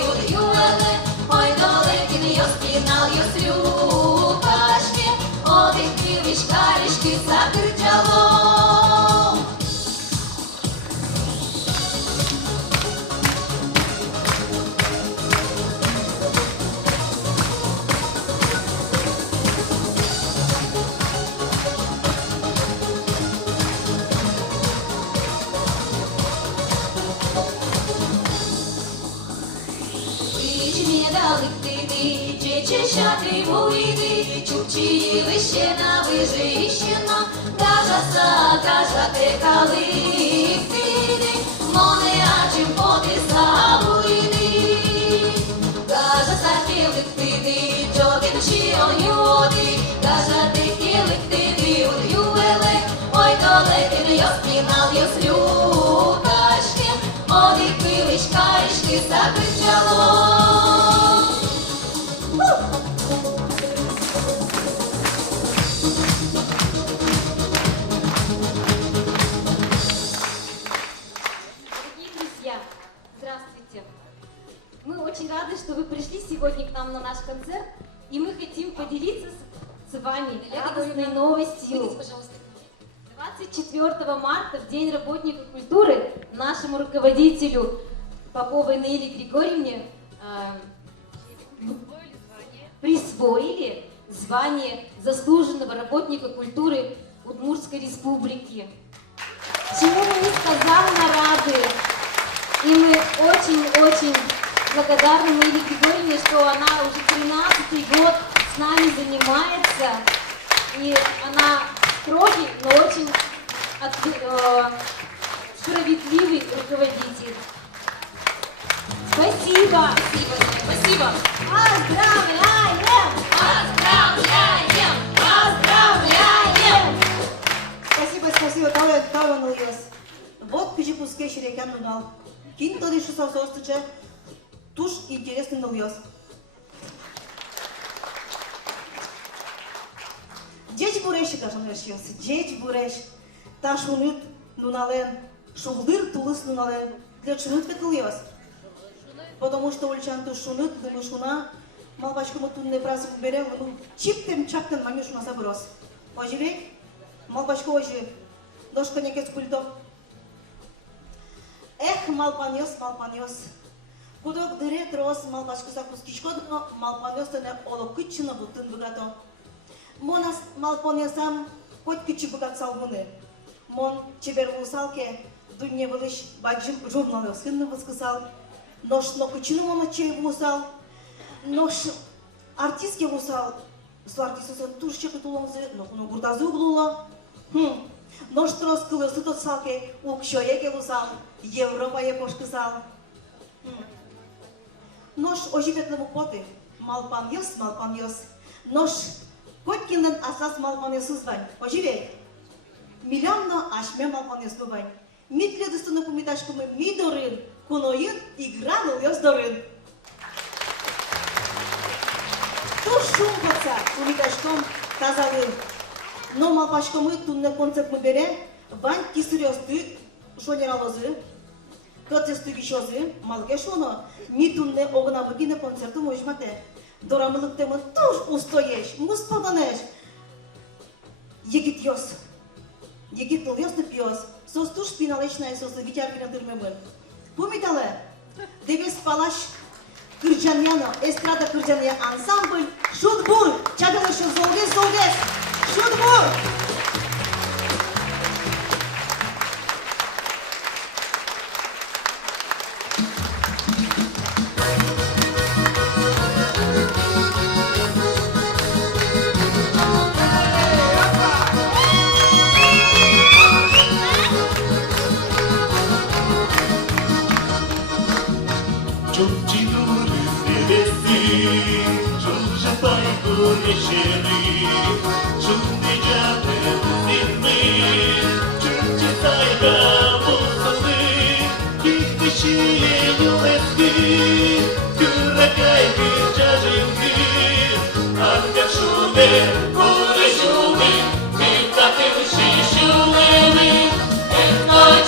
od juele, oj doleki mi ospinal jos ljubaške, ovih kriviš kariški sa grđalom. Чечати вуйди, чучі вищена, вижищена, кажаса, кажате калифтиди, моне ачим потиса вуйди. Кажаса киликтиди, джоген шіон юди, кажате киликтиди, от юеле, ой долекен йоспінал йос люкашки, оді пилиш каришки закричало. Мы очень рады, что вы пришли сегодня к нам на наш концерт, и мы хотим поделиться с вами радостной новостью. 24 марта, в День работника культуры, нашему руководителю Поповой Наиле Григорьевне присвоили звание заслуженного работника культуры Удмуртской республики. Чему мы несказанно рады. И мы очень-очень благодарны Наиле Григорьевне, что она уже 13-й год с нами занимается. И она строгий, но очень справедливый руководитель. Спасибо! Спасибо! Поздравляем! Поздравляем! Поздравляем! Спасибо, Таван Ильяс. Вот küçük uske şireken nunal. Kin tadı şu savsostıça tuş интересный Ильяс. Дети буреши кажем решился. Дети буреш. Та шунут нунален. Шулдыр тулыс нунален. Для шунут как Ильяс. Потому что ульчан ту шунут, думаю шуна. Малбачку мы тут не брасим берем, ну чиптем чактен маме шуна заброс. Оживей? Малбачку ожи. Дошка некес культов. Эх, малпаньос. Кудок дырет рос, малбачку закускичко, но малпаньос-то не олокычина бутын богато. Монас малпаньосам хоть кычы богат салгуны. Мон чебер вусалке, дунья вылыш баджим журналы скынны выскысал. Нош нокычыны мона чей вусал. Нош артистке вусал. Су артистосан туршчы кытулонзы, но гурдазы углула. Нош трос кылысы тот салке, укшоеке вусал. Европа пошкысал. Нош оживетле мукпоты. Малпаньос. Нош Коткинен асас малпаньосыз вань. Оживей. Миллионно ашме малпаньос бывань. Митле дыстыны кумиташкумы мидорын, куноин игран Ильяс дорын. Тур шум коца кумиташком тазалын. Но малпашкомы тунне концерт мы берем, вань кисырёсты шонералозы. Катесты гишозы, малге шоно, ми тунне огна богине концерту можмате. Дорамылык темы туш устоеш, мусподанеш. Егит йос. Егит Ильяс не пьёс. Сос туш спиналечная сос витярки на тырмемын. Помитале? Дебес палаш кырджаньяно, эстрада кырджанья ансамбль, шутбур, чагалышы золгес, шутбур!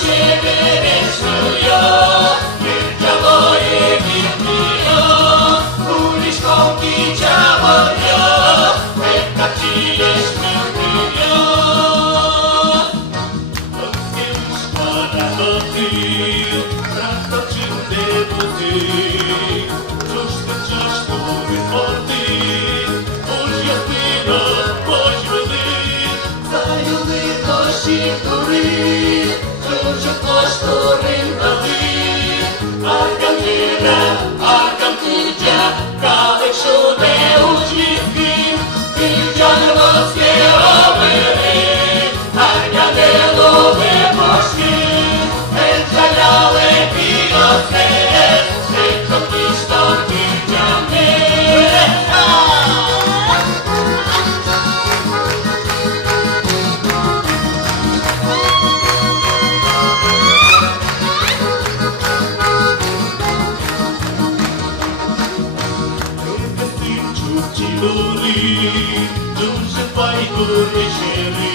Ciebie wiesz, ja, nie działaj, штурин дали, Аркадина, Аркадиджа, калик шуде у жвізки, Кирджан роске обери, Аркадилу випошки, Енджаляли піосе, Швидко піштор кирджани. Дуже файно вечери,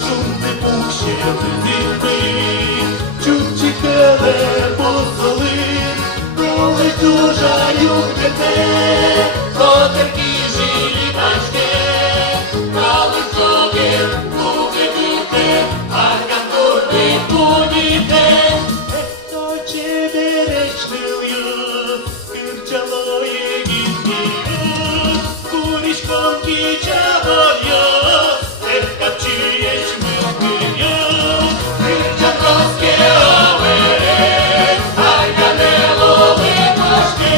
шумне пуще зими, чубчикеле посоли, коли дужаю тебе, то такі жилі бачки, коли зоги буде бити, а кантурби будете. Ето чеберечною, кирчалої гізмію, курішком кічавою, капчуєш милкою, кирчаковське овери, Аркадилу випошки,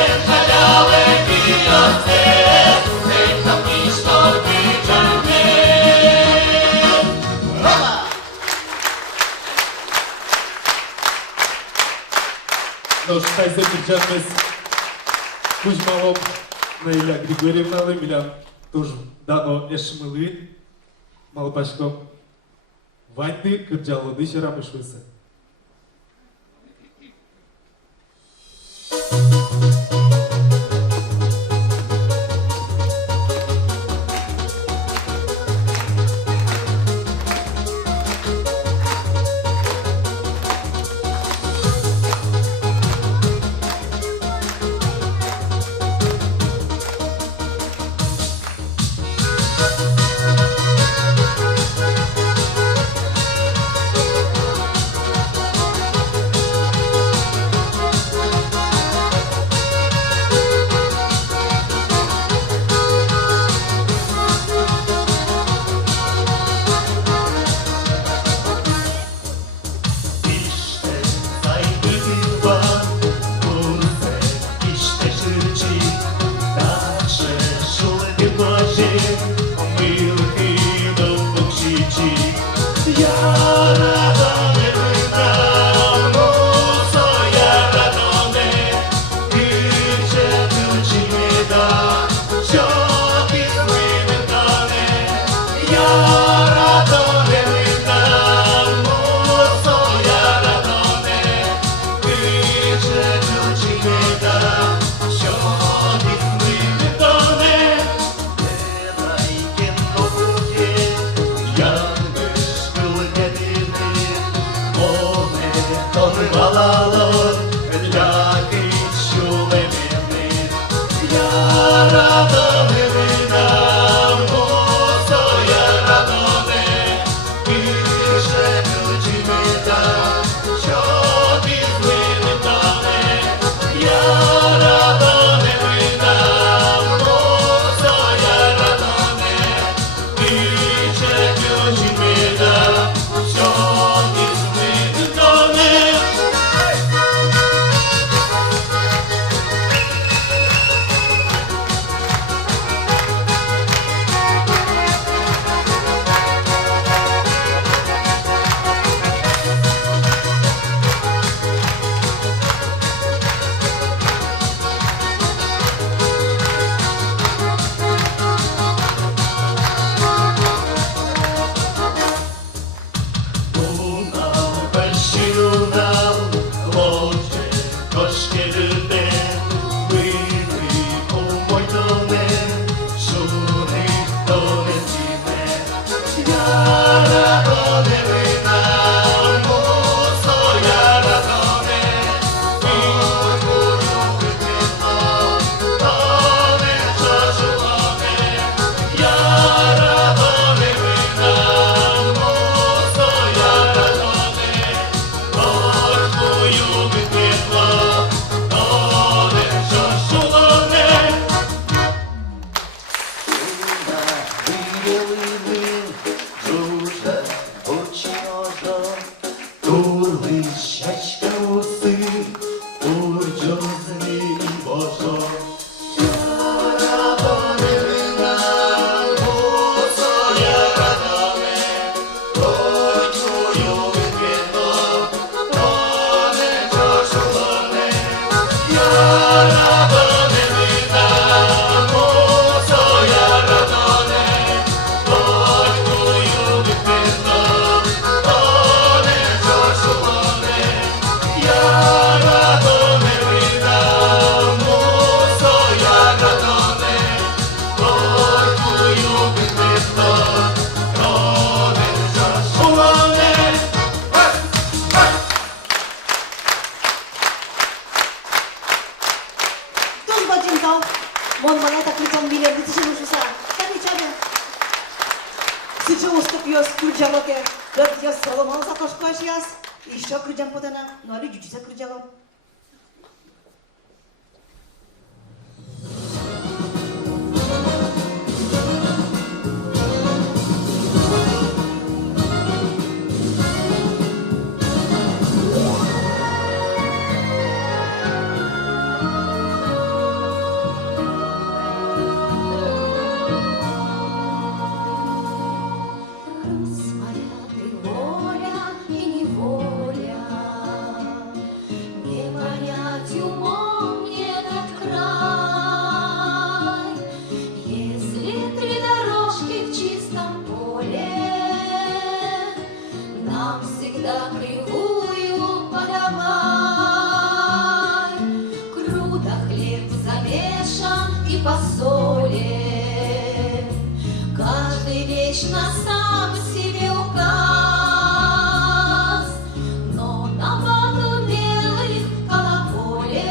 Енджаляли піосе, Швидко піштор кирджани. Nos tais закричатmes Кузьмалоп Наиля Григорьевна Лемелян тоже дано эшмылы Малпашком Ваньды Кырджалыды Шарамышвысы. Вадимдал. Мон малета кричал милен, вытащил шуса. Таничане. Сычу уступ ёс, кручалоке. Гад ёс соломал сатошкаш яс. Еще кручам потана, ну али джуджиса кручалом. Каждый вечно сам себе указ, но на бату белых колоколен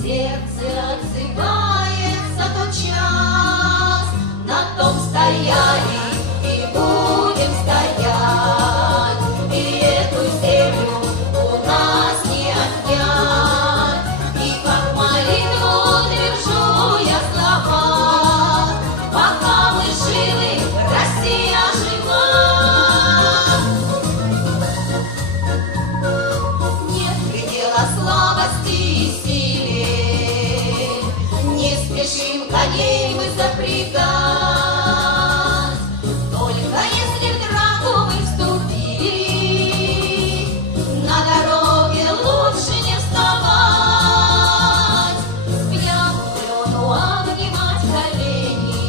сердце отзывается тот час. На том стояли и будем стоять, и эту землю у нас не отнять. И как молитву держу я слова, пока мы живы, Россия жива. Нет предела слабости и силе, не спешим коней мы запрягать. Только если в драку мы вступили, на дороге лучше не вставать. Спьяну клену обнимать колени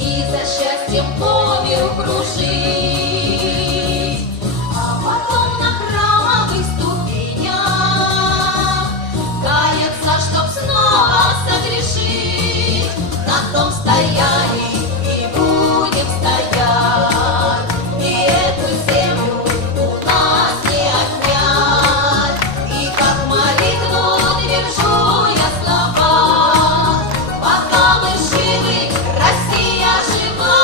и за счастьем по миру кружить. А потом на храмовых ступенях каяться, чтоб снова согрешить. На том стояли и будем стоять, и эту землю у нас не отнять. И как молитву держу я слова, пока мы живы, Россия жива.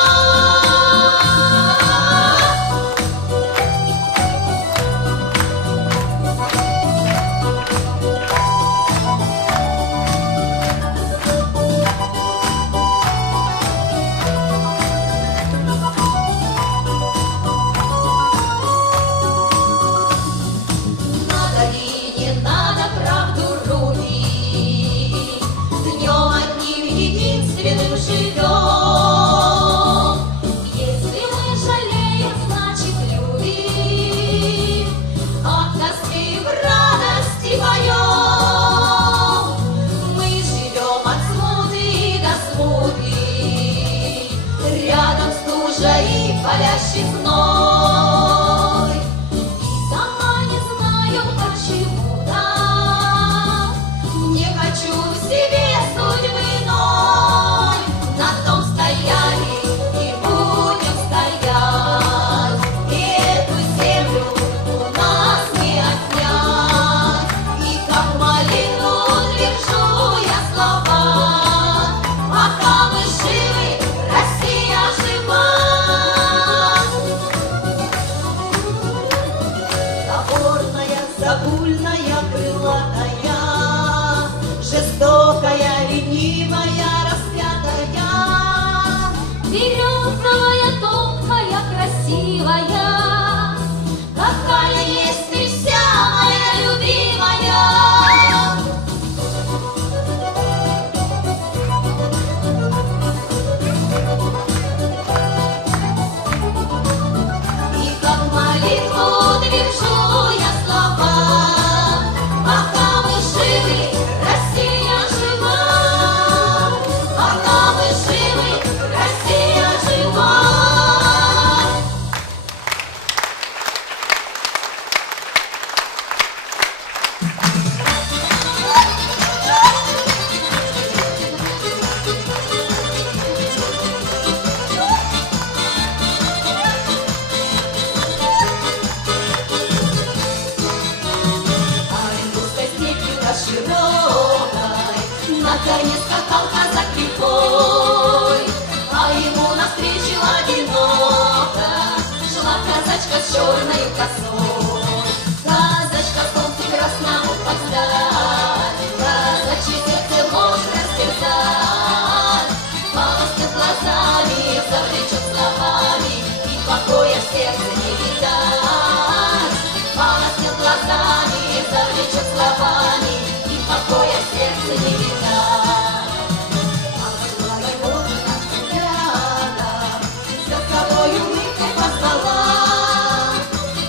Надо ли, не надо правду рубить, днем одним единственным живем. Если мы жалеем, значит любим, а в тоске и в радости поем. Мы живем от смуты до смуты, рядом стужа и палящий зной. И сама не знаю почему-то, не хочу в себе судьбы иной. На том стояли и будем стоять, и эту землю у нас не отнять. И как молитву держу я слова, пока мы живы, Россия жива. Заборная, загульная, крылатая, жестокая, ленивая, распятая, березовая, тонкая, красивая, какая есть ты вся моя любимая. И как молитву держу я слова, пока мы живы, Россия жива. коне скакал казак лихой, а ему навстречу одиноко шла казачка с черной косой. Казачка солнцу красному подстать, казачье сердце может растерзать. Полоснет глазами, завлечет словами, и покоя в сердце не видать. Полоснет глазами, завлечет словами, и покоя в сердце не видать. Положила его жена рядом, за собой улыбкой позвала,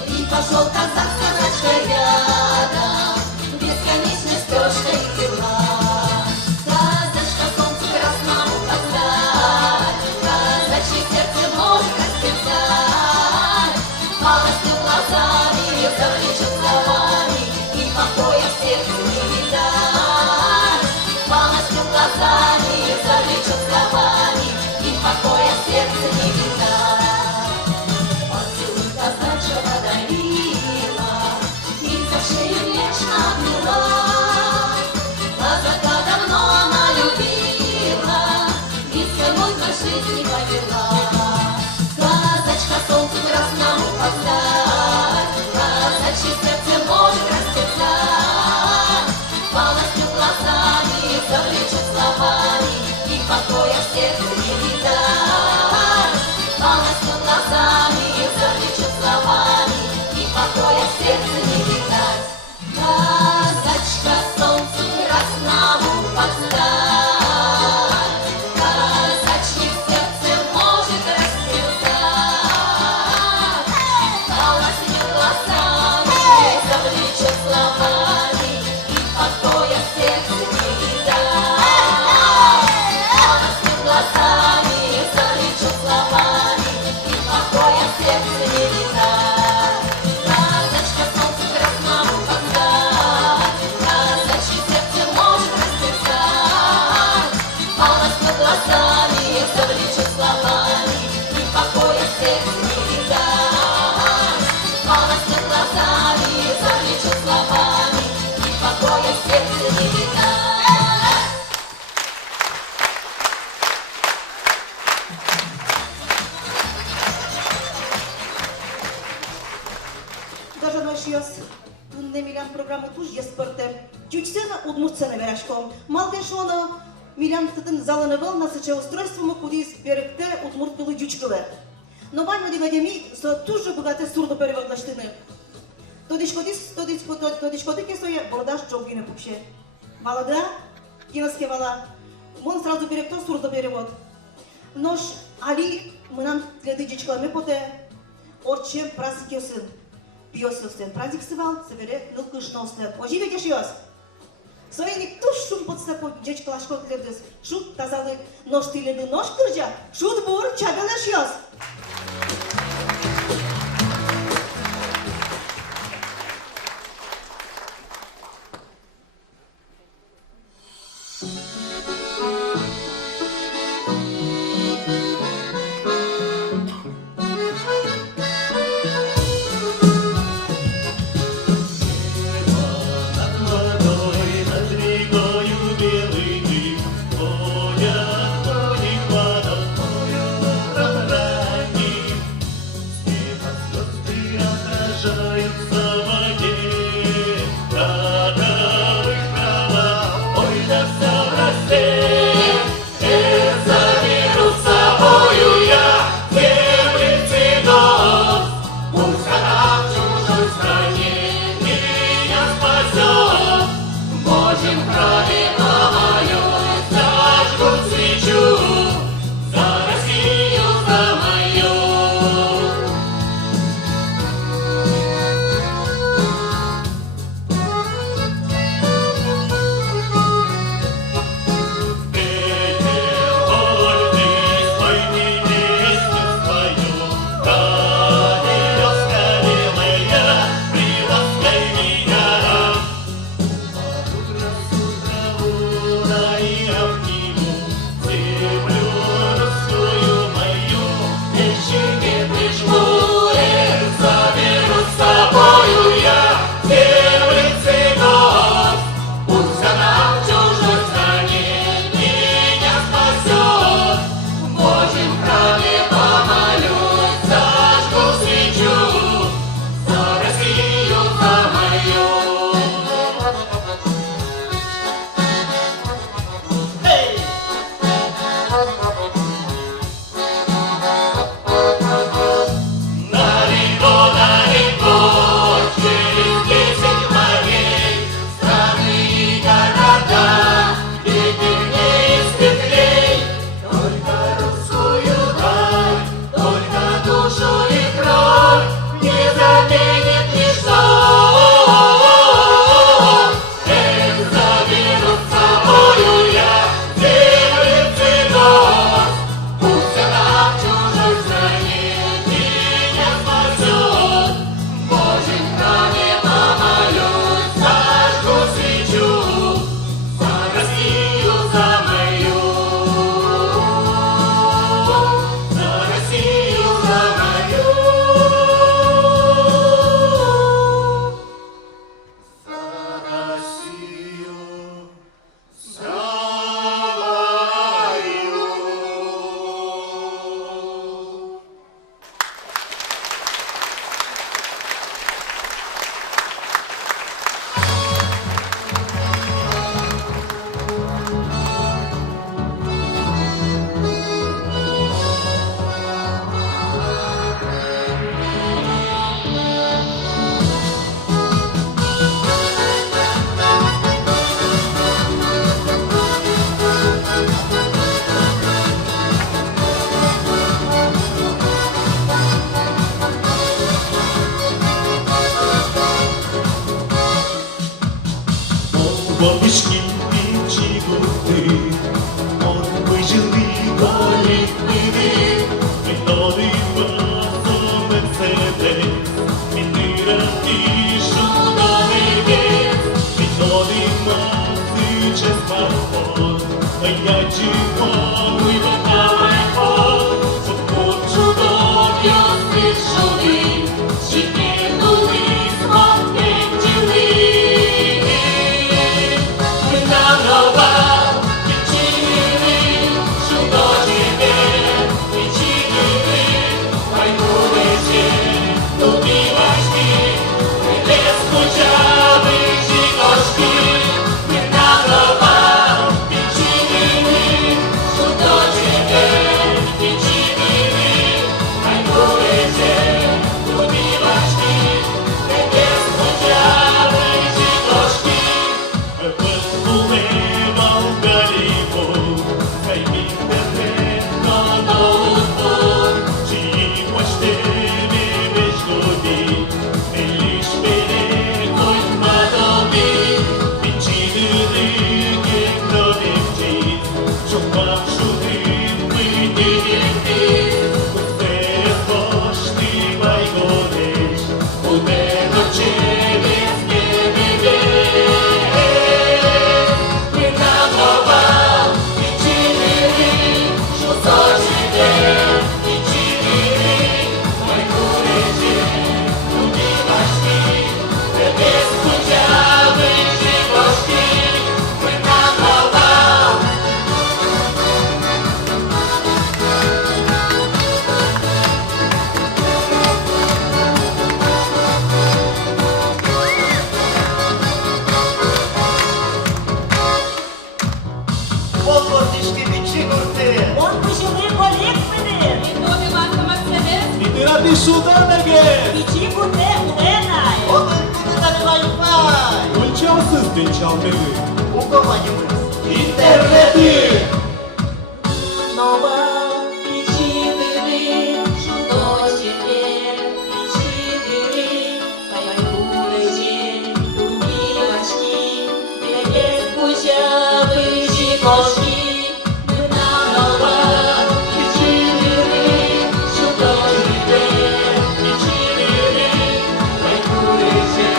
и пошел казак с казачкой рядом, бесконечной стежкой пила. Казачка солнцу красному подстать, казачье сердце может растерзать. Полоснет глазами, завлечет словами, и покоя в сердце не видать. Полоснет глазами, завлечет словами, и покоя в сердце не видать. Поцелуй казачка подарила, и за шею нежно обняла. Казака давно она любила, и целуй по жизни повела. Казачка солнцу красному подстать, казачье сердце может растерзать. Полоснет глазами, завлечет словами, и покоя в сердце не видать. Полоснет глазами, завлечет словами, и покоя в сердце не видать. Казачка солнцу красному подстать, казачье сердце может растерзать. Полоснет глазами, завлечет словами, и покоя в сердце не видать. Полоснет глазами, завлечет словами, и покоя в сердце не видать. Казачка солнцу красному подстать, казачье сердце может растерзать. Полоснет глазами, завлечет словами, и покоя в сердце не видать. Полоснет глазами, завлечет словами, и покоя в сердце не видать. Даже наш яс, тунне милян программы туж еспорте. Тючсена удмуртсена верашком. Малдешона милян тытын залынывал на сычеустройство мы кудис берегте удмурткалы дючкалы. Но вань вадивадеми со тоже богатые сурдо переводлаштыны. Тодичкоды кесоя бордаш джогины пупше. Молода, киноскевала. Вон сразу берегто сурдо перевод. Нож али мынам тледы дючкалами поте. Орче праздник сын. Биосилстен праздник сывал, севере нылкышнослен. Ожи ведеш йос. Соеник туш шум подстапо дечка лашко тледес. Шут тазалы нож тиледы нож кыржа. Шут бур чабелеш йос. Над водой, над рекою белый дым, ходят, ходит водопою, бабушки печи гурты. Он выжили голик мыли, методы басом Мерседес, Митыра и шутовый вес, методы массы через пароход, а я чего выводовый ход, футбол чудовья совершили, щекетнули смотреть дели. Мы на нова, печенье, что тебе, печенье, пойду лечи, любимость ты, мы без скучавы жигошки. Мы на нова, печенье, что тебе, печенье, пойду лечи, любимость ты, мы без скучавы жигошки. Он выжили голик мыли, Методи масса Мерседес, Митыра и шутовый вес. печи гурты уленай. Ульчался, встречал ты. У кого-нибудь Интернеты. Нова печи дыры, что тебе, печи дыры, пойду лечи, любимочки, без скучавы жигошки. Мы на нова печи дыры, что тебе, печи дыры, пойду лечи,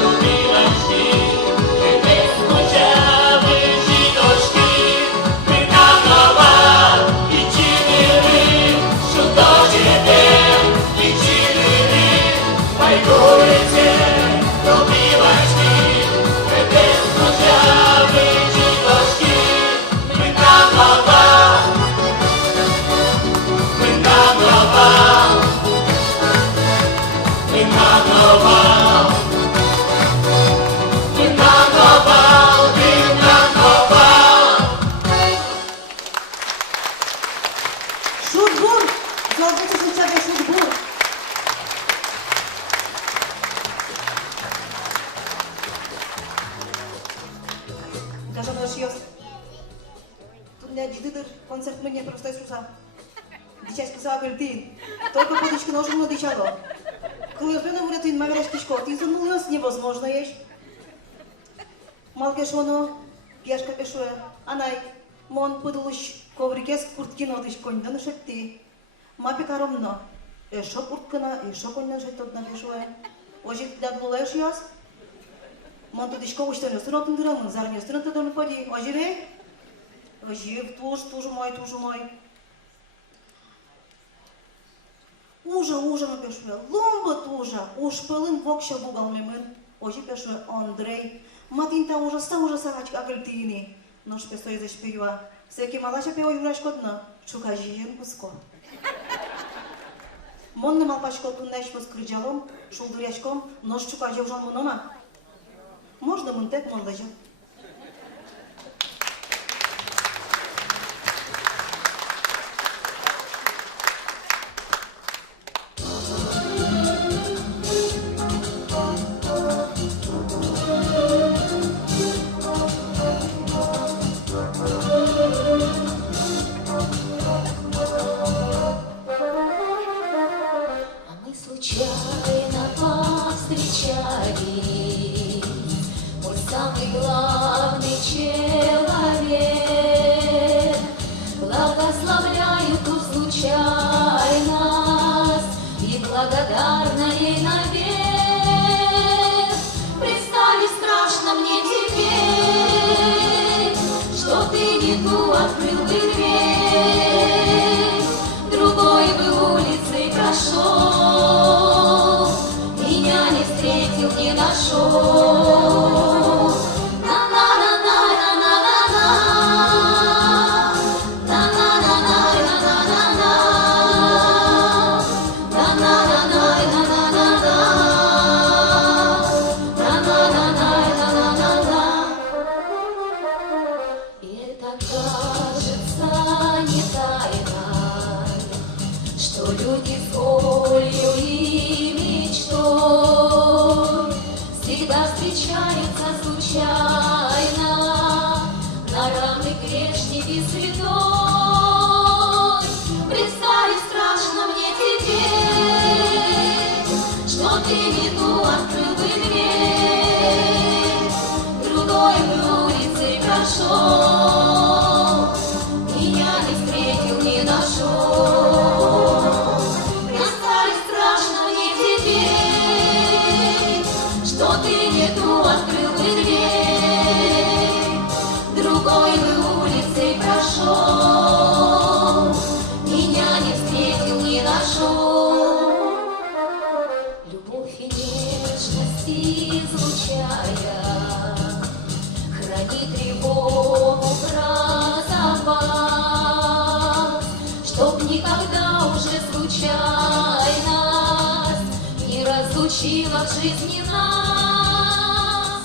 любимочки, без скучавы жигошки. Мы на нова, печенье, что тебе, печенье, пойду лететь, любимочки, мы без скучавы жигошки. Мы на нова, мы на нова, мы на нова, мы на нова, мы на нова. Шутбур! Золотые сентября шутбур! Даже наш ёс. Тут не дидыр концерт мне просто суса. Дичась куса гылтын. Только подички ножом надычало. Кылыпена вулятын мавераш кишко. Ты занул ёс невозможно есть. Малкешоно, пешка пешуя. Анай, мон пыдылыш коврикес куртки надыш коньдан шетти. Мапи каромно. Эшо курткана, эшо коньдан шеттотна пешуя. Ожик дадулаеш яс. Мон тудишко уштан ёстыротын дырамын, зарн ёстырын тыдын поди. Оживе? Ожив, туж мой. Ужа ма пешуя. Ломба тужа. Уж пылын вокша бугалмемын. Ожи пешуя Андрей. Матинта ужаса сагачка агылтыйни. Нож пестой зашпеюа. Секи малаша пео юрашкотна. Чукажиен пуско. Монны малпачко туннаш пус крыджалом, шулдырячком, нож чукажи ужан мунома. Можно мунтек мондажа. случайно повстречались. Мой самый главный человек. Благословляю ту случайность и благодарна ей навек. Представить страшно мне теперь, что ты не ту открыл бы дверь, другой бы улицей прошел, меня не встретил, не нашел. Это кажется не тайной, что люди с болью и мечтой всегда встречаются случайно на равных грешник и святой. Представить страшно мне теперь, что ты не ту открыл бы дверь, другой бы улицей прошел, меня не встретил, не нашел. Представить страшно мне теперь, что ты не ту открыл бы дверь, другой бы улицей прошел, меня не встретил, не нашел. Любовь и нежность излучая, храни тревогу про запас, чтоб никогда уже случайность не разлучила в жизни нас.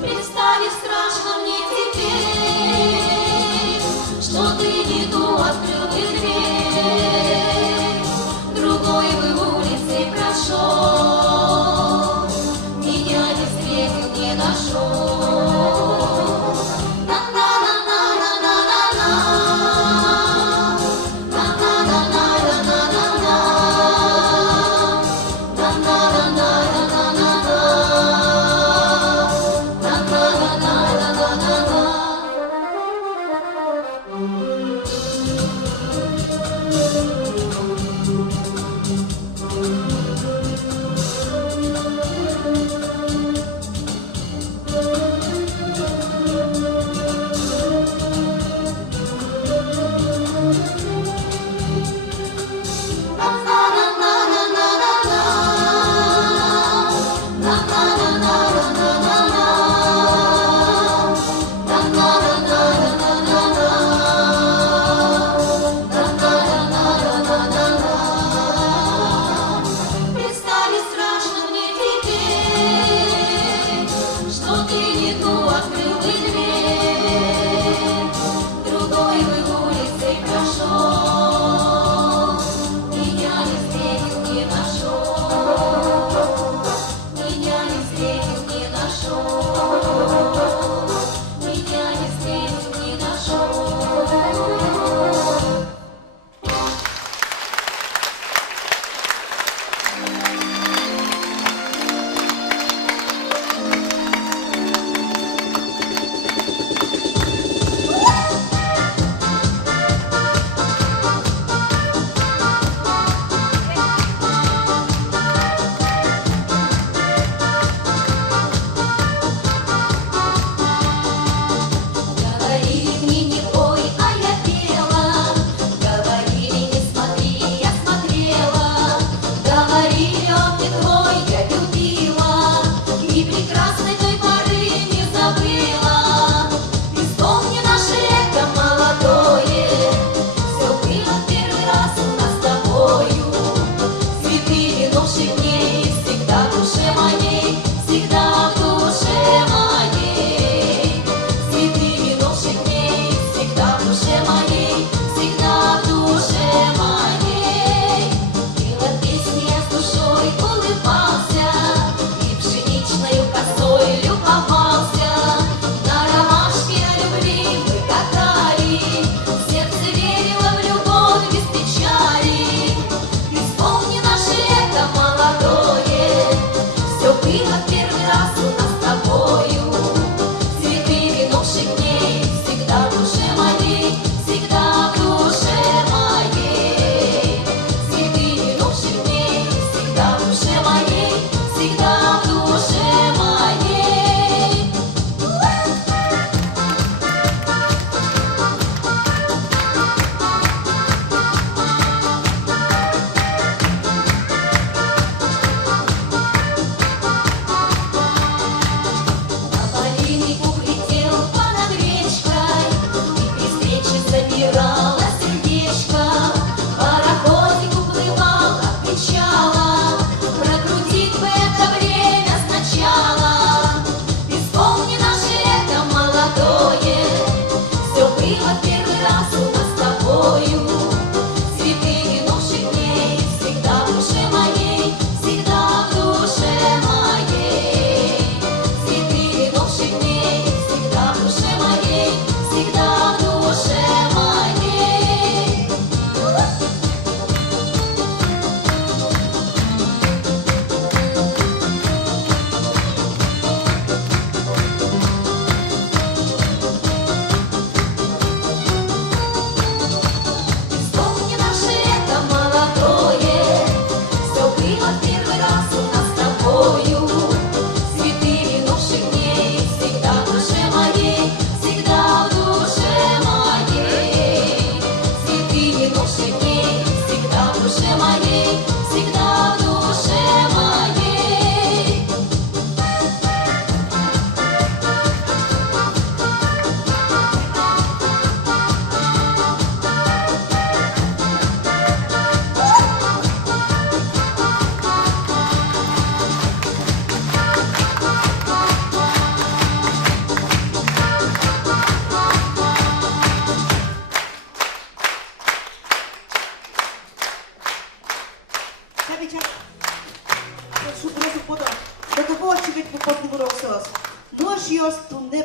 Представить страшно мне теперь, что ты не ту открыл бы дверь, другой бы улицей прошел, меня не встретил, не нашел. На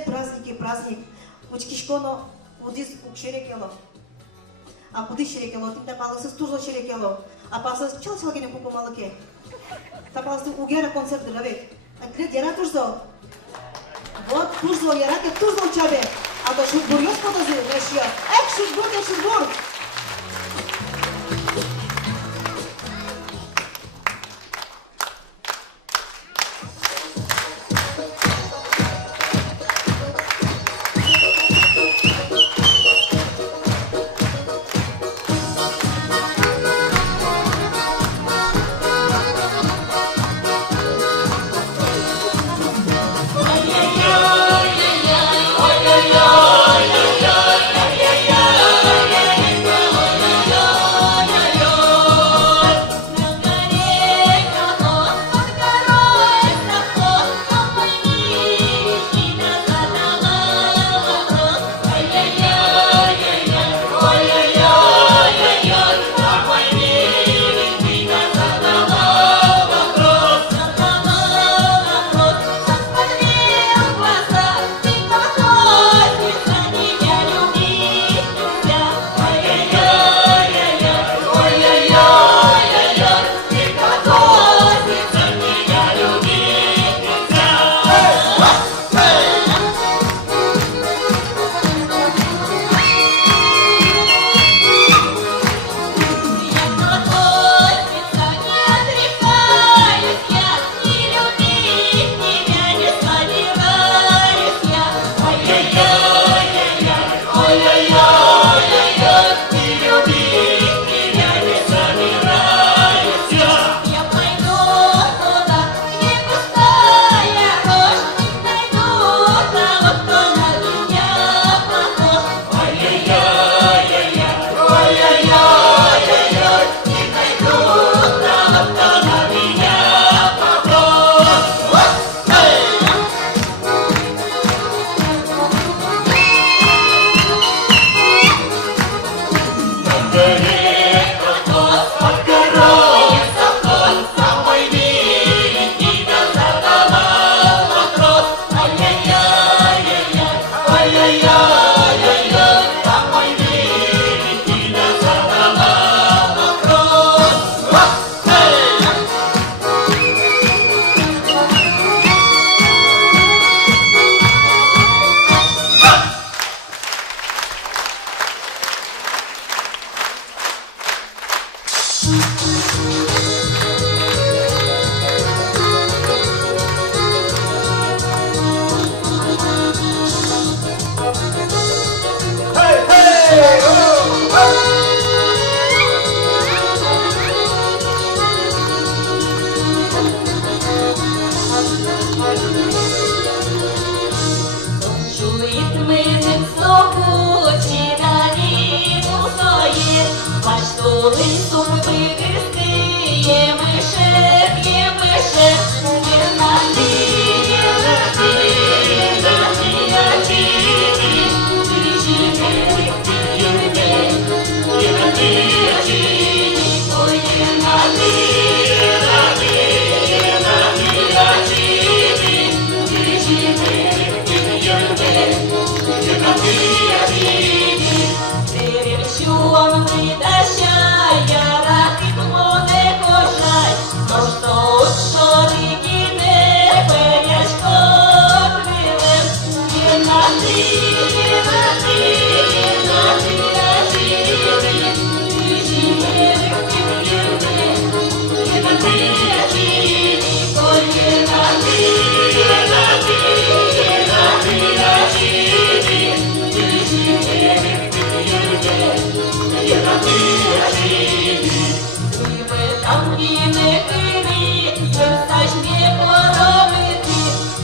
праздники, праздник. Учкишконо, удис укшерекело. А куди шерекело? Тимде малысыз турзо шерекело. А пасыз чал-чалгене кукумалыке. Тапалысты угера концерт дыравет. Атлет яра турзо. Вот турзо яраке турзо чабе. А то шутбур ёс подозы, вешьё. Эх, шутбур, не шутбур.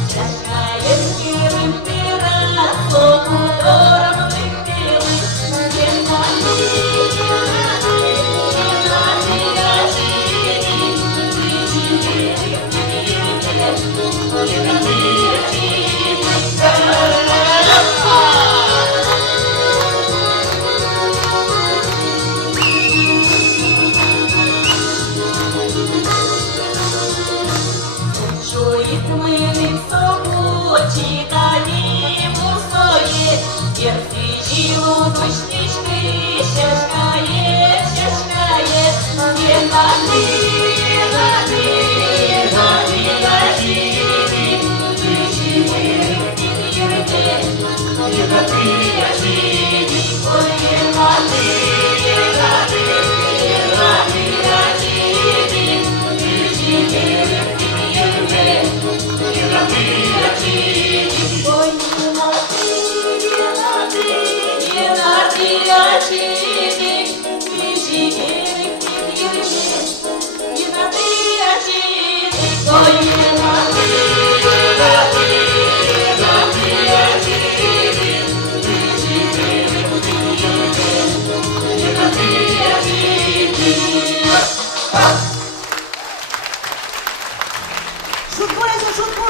Чашка є скірим, ти раз Як свічіло дощечки, щашкає, є нати,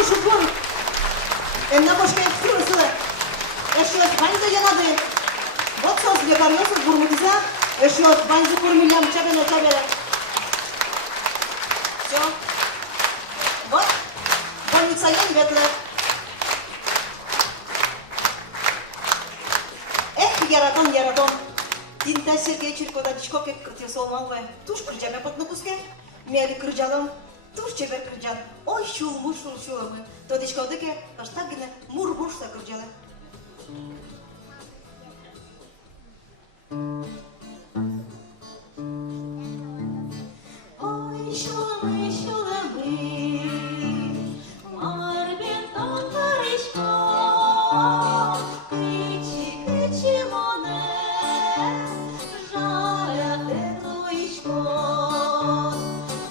Şutbun. Eline boş gelip sürüsüle. Eşiyoruz bence yanadı. Вот sos yapıyorsunuz burnunuza. Eşiyoruz bence kurmilям çabele. Все. Вот. Больница ветле. Яратон. Тинта Сергей Чиркода дичко кеп крутил солмал ве. Туш крыджаме под накуске. Мели крыджалам. Туш чебер крыджал. Ой, шулму. То дичко деке, аж так гине мур-мур ста крыджале. Ой, шулами, марбентон паричко, кричи моне, жаря теплоичко,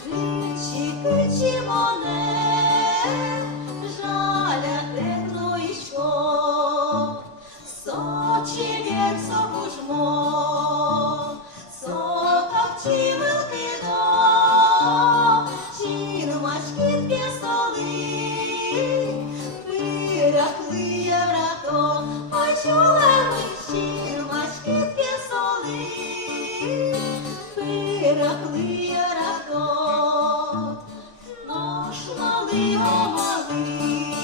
кричи моне, жаря теплоичко, сочи век собужмо, сокапчивилки до, чинумачки п'єсоли, вирахли єврато, ой, чулеми, чинумачки п'єсоли, вирахли єврато, нож малий, о малий,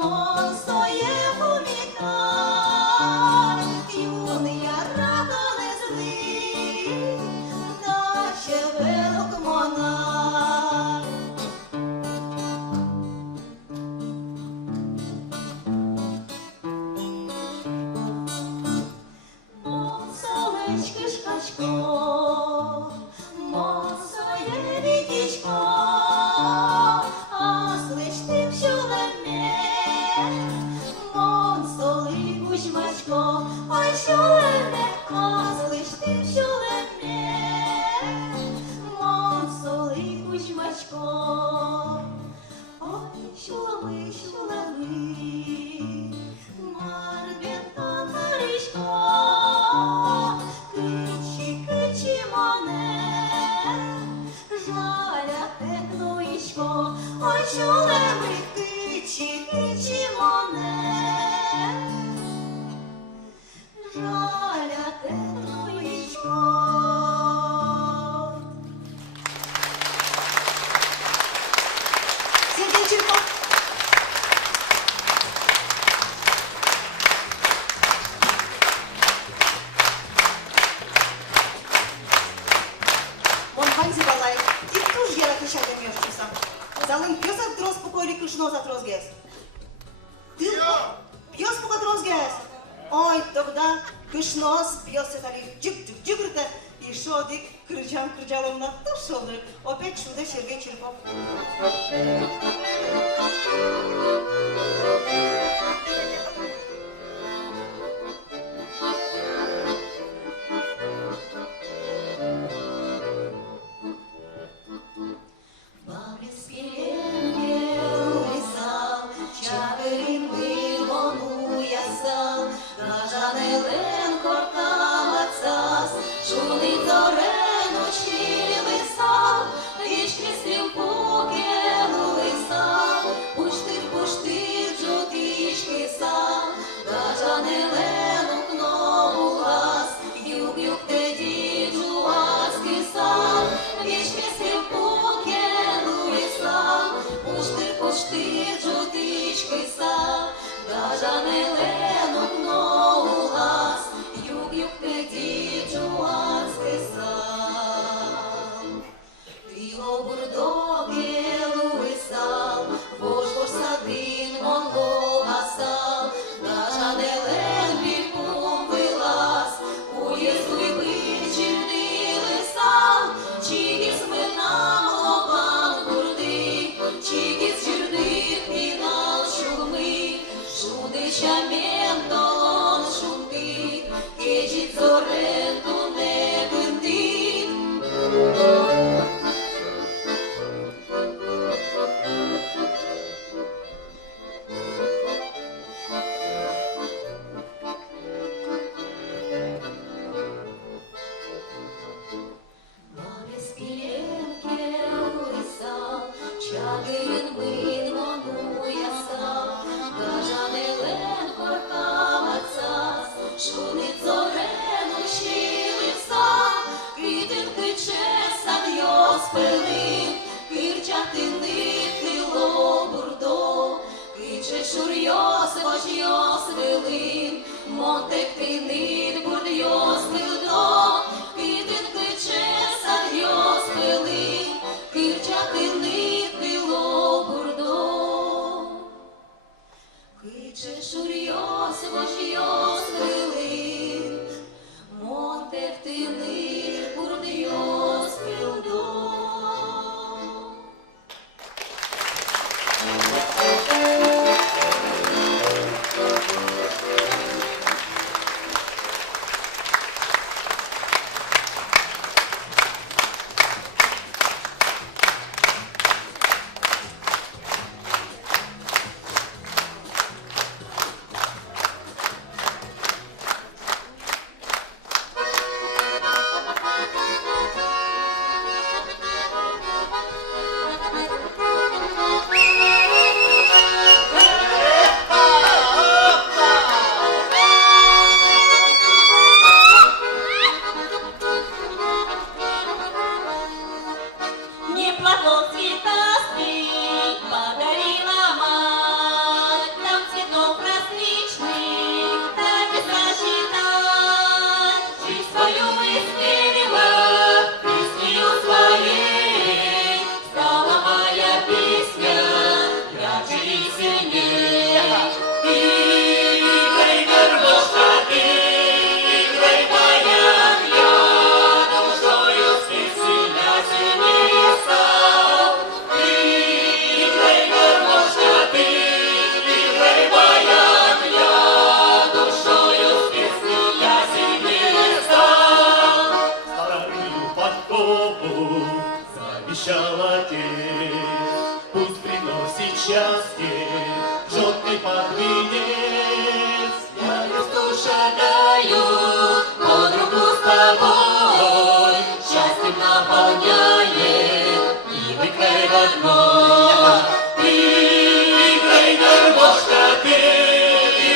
мон стоє гумікар, юний рато не злий, наче велик монар. Мон солечки шкачко, мон своє вітічко, а слиш тим, що леме, мон соли гучмачко, ой, що леме, а слиш тим, що леме, мон соли гучмачко, ой, шулами, марбентон паричко, кричи моне, жаря теплоичко, ой, шулами, кричи моне, жаря теплоичко. Сергей Чирков. Вон банзи балай, и туж я отвечаю на часа. Залым пьёс от трос покойли кышно за трос гес. Ты пьёс пока трос гес. Ой, тогда кышнос пьёс этали джик-джик-джигрыта. И шодик крыджалом на то шодры. Опять чудо Сергей Чирков. Бабинский белый зал, чаверин вилону ясал, граждане лен корталацас, шуни зореночі лисал, вічки стрімпуки лисал, пуштир, жовтічки сал, граждане лен укному глас, юг-юг те діджу аски сал, вічки стрімпуки лисал, пуштир, жовтічки сал, граждане лен укному Шудичаментолон шутить, кечить зоренту не бендить. Чадин винмону яса, Кажанелен коркавацас, Шунит зорену щиливса, Китинки чесад йоспелин, Кирчатини тило бурдо, Киче шурйос вож йосвелин, Монтектинин бурд йосвилдо, Китинки чесад йоспелин, Кирчатини тило бурдо. Киче шурйос вож йосвелин, Монтектинин бурд йосвилдо. Мне платок цветастый подарила мать, там цветов различных, так и сочетать. Жизнь свою исцелила, песнею своей, стала моя песня ярче и сильнее. Ты, играй, гармошка, ты, играй, баян, я душою сильно сильнее стал. Ты, играй, гармошка, ты, играй, баян, я душою сильно сильнее стал. Старую подкову завещала тень, пусть приносит счастье жёлткой под венец. Я расту, шагаю под руку с тобой, счастьем наполняет привычный родной. Ты, играй, гармошка, ты,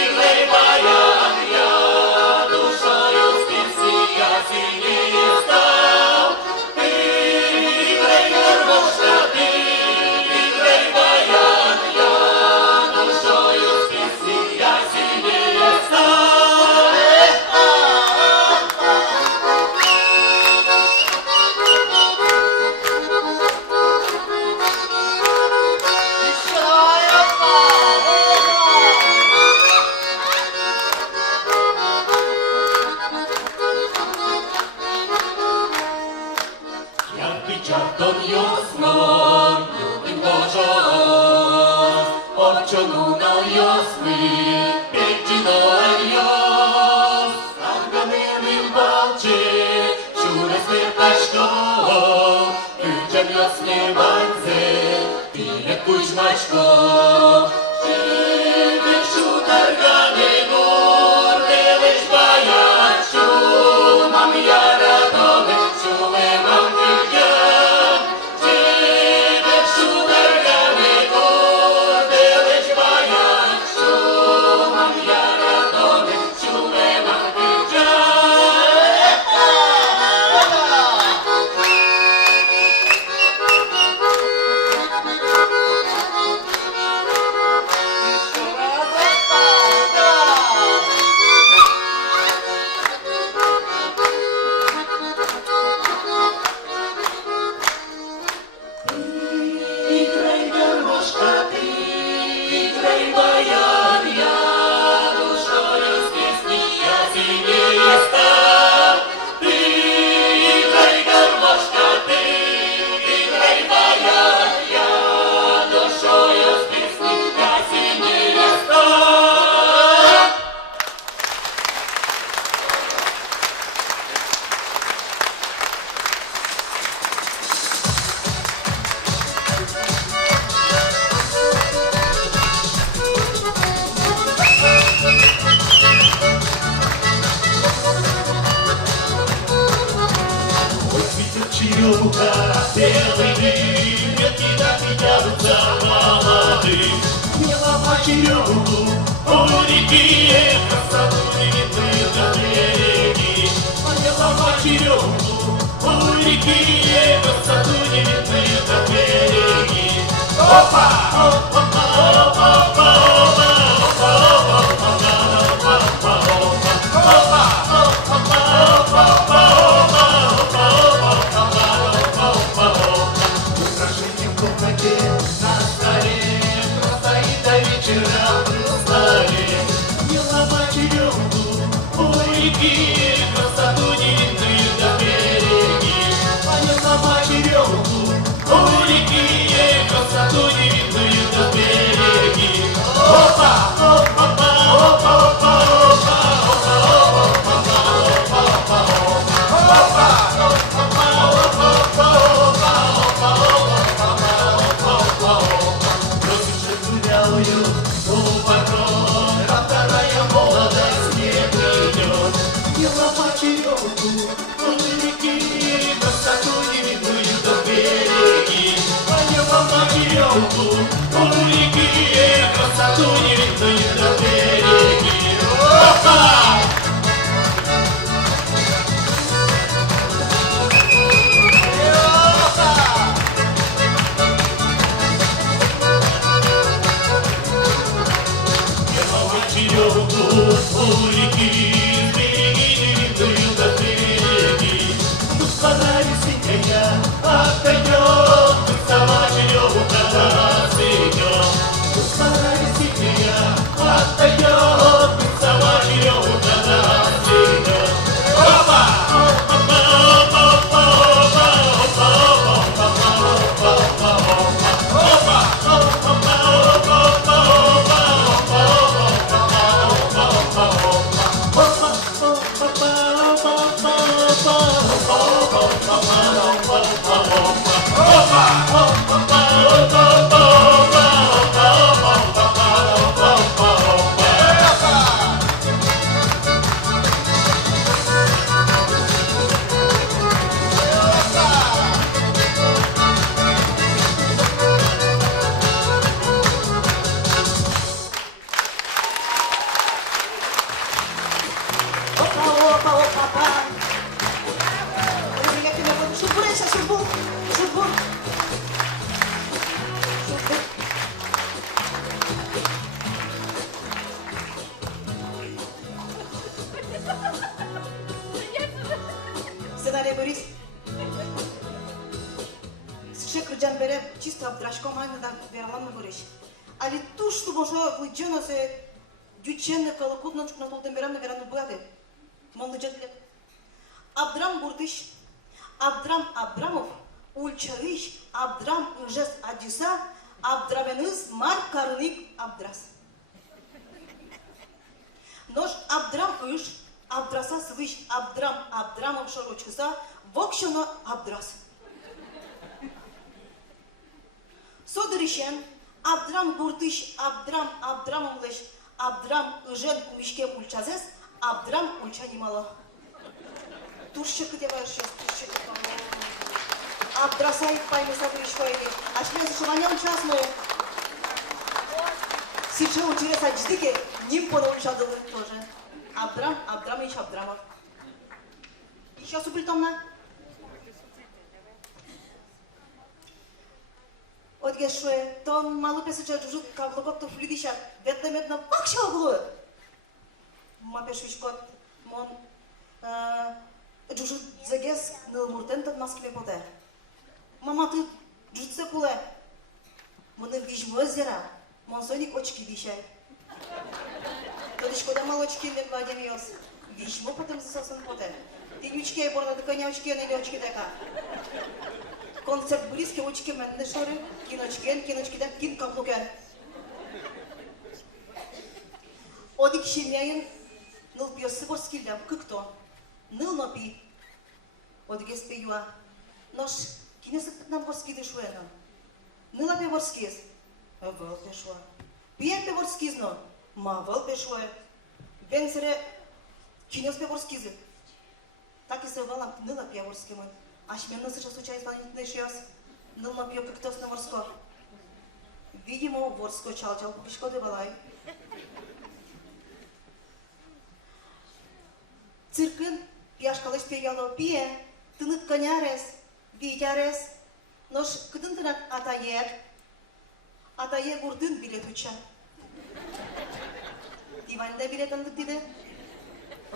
играй, баян, я душою я сильнее стал. Ты, играй, гармошка, ты, играй, баян, я душою я сильнее стал. Jaki czarton jasno, любим Божий, обчону на ясны, печено яс, анганелим балче, чуре сверташко, ключем ясне ванзе, пиле кузьмачко, живешь ударгане гор, делаешь баячу, мам я радове, чуле мам кюдян, живешь ударгане гор, делаешь баячу, мам я радове, чуле мам кюдян. юга, белый дым, ветки так и тянутся молодым. Не ломать черемуху, у реки, красоту не видны на береги. Не ломать черемуху, у реки, красоту не видны на береги. Опа! Опа! Опа! Украшение в комнате на столе, стоит до вечера в столе. Не ломать черемуху, у реки, красоту не видны до береги. Не ломать черемуху, у реки, красоту не видны до береги. Опа! Опа! Опа! Сценарий Борис. Шекр Джанбере чисто обдрашком айнадан вералам на гореш. Али ту, что може выджено се дюченне калакутна чукна толден берам на верану буяде. Малыджатле. Абдрам Бурдыш, Абдрам Абдрамов, Ульчарыш, Абдрам Ижес Адиса, Абдраменыз Мар Карыник Абдрас. Нож Абдрам Иш, Абдраса Свыш, Абдрам Абдрамов Шорочкаса, Вокшоно Абдрас. Содыришен, Абдрам Бурдыш, Абдрам Абдрамов Леш, Абдрам Ижен Умишке Ульчазес, Абдрам Ульчанимала. Тушчык деп айыршыз, тушчык. Абдрасай пайны садырыш койды. Ашлен шуманя учасну. Сейчас учились адждыки, ним подолчадылы тоже. Абдрам, Абдрамович Абдрамов. Еще супультомна? Отгешуе, то малу песоча жужут каблукотто флюдиша, ветлеметно пакша оглу. Ма пешвичкот, мон жужут загес ныл муртентат маскime поте. Мама ты жутсе куле. Моны вижму озера, мон соник очки дишай. Тоді шкода мало очки не кладем йос. Вічмо потім засосан поте. Ти нючки борна до коня очки, не очки дека. Концерт близькі очки мен не шори. Киночки дек, кин каплукен. Одик шимяйын ныл пьосы борскилдям кыкто. Ныл нопи. Одик эспеюа. Нож кинесик пятнам борски дешуена. Ныла пе борскиз. Вел пешуа. Пиен пе борскизно. Мавъл пешуе. Бенсере кинес пе борскизи. Так и се вълна ныла пе борски мой. Аж мен насыша случайно звонить шияс. Нылма бьё приктос на морско. Видимо, ворско чал-чал пупишко де балай. Циркын пияшкалыш перяло пие, тынıt конярес, видярес, нош кыдын тынак атае гурдын билет уча. Диванда билет андык диде.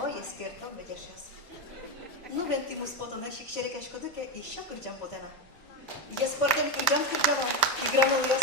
Ой, ескертом бедешес. Ну, ben тимус потона шикшерек эшкодыке еще кырджам ботена. Я спортом кырджам, игра на уяс.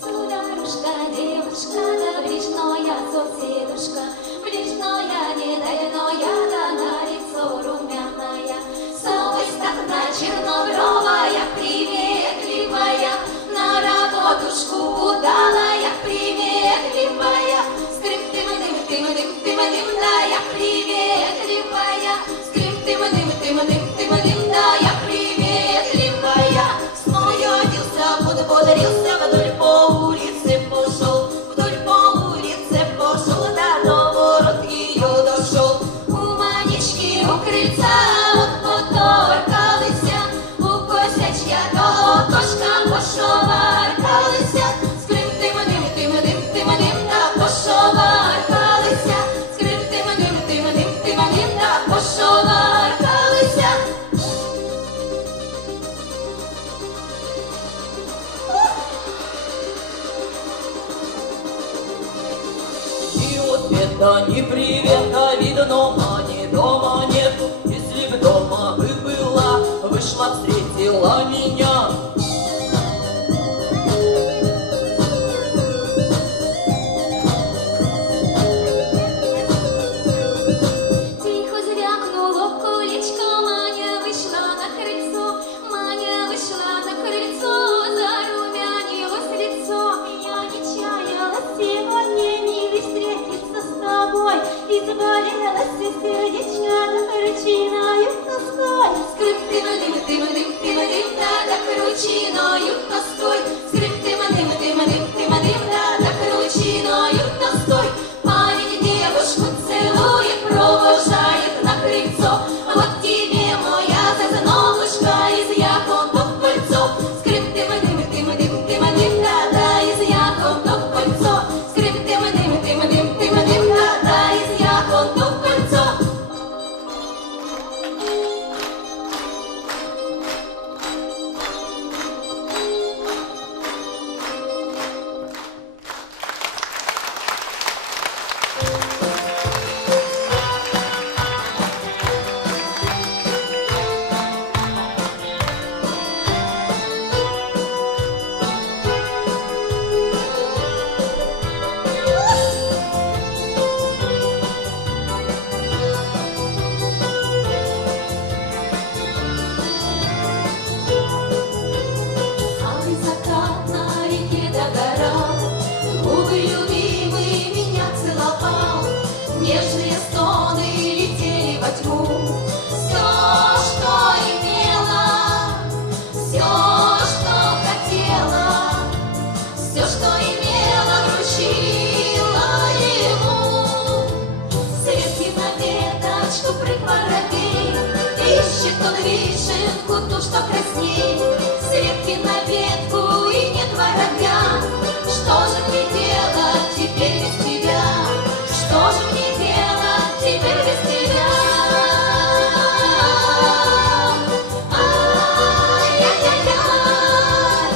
Сударушка, девушка, да ближная соседушка, ближная, недальная, да на лицо румяная, совыстакна чернобровая, приветливая, на работушку удалая, приветливая, скрип-тым-дым-тым-дым-тым-дым, да я приветливая, скрип-тым-дым-тым-дым-тым-дым, да я приветливая, смоёдился, подбодрился, вдоль по улице пошел, да до ворот ее дошел. У Манечки у крыльца от поторкалися, у косячка до окошка пошоваркалися, скрип-тим-дим-тим-дим-тим-дим, да пошоваркалися, скрип-тим-дим-тим-дим-тим-дим, да пошоваркалися. И ответа, ни привета, видно, мани дома нет. Если б дома бы была, вышла, встретила меня. Тихо звякнуло колечко, Маня вышла на крыльцо, Маня вышла на крыльцо, зарумянилось лицо. Я не чаяла сегодня милый встретиться с тобой, изболелась сердечко, да кручиною тоской. Скрип-тым-дым-тым-дым-тым-дым, да кручиною тоской. Скрип-тым-дым-тым-дым-тым-дым, да кручиною тоской. Парень девушку целует, провожает на крыльцо. Вот тебе моя зазновушка из яконтов кольцо. Скрип-тым-дым-тым-дым-тым-дым, да из яконтов кольцо. Скрип-тым-дым-тым-дым-тым-дым, да из яконтов кольцо. Алый закат на реке догорал, губы любимый меня целовал, нежные стоны летели во тьму. Все, что имела, все, что хотела, все, что имела, вручила ему. Светки на веточку прикворотей, ищет он вишенку, ту, что красней. Светки на ветку и нет воробья. Что же мне делать теперь без тебя? Что же мне делать теперь без тебя? Ай-яй-яй-яй,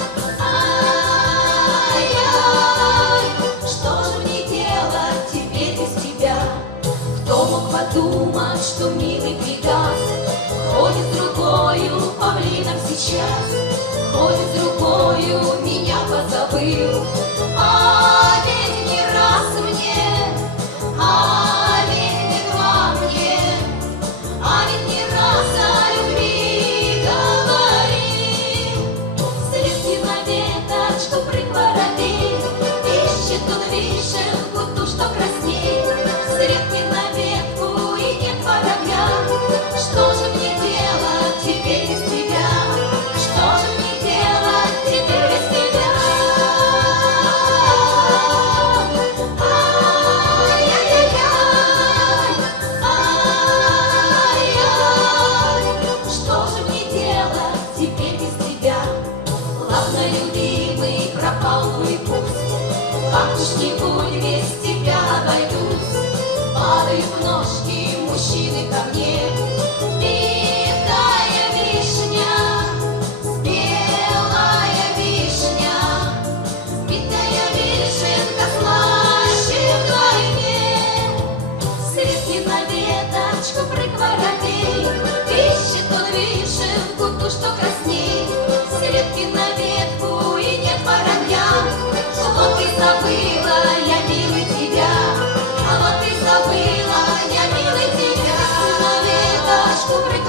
ай-яй. Что же мне делать теперь без тебя? Кто мог подумать, что милый Пегас ходит с другою павлином сейчас?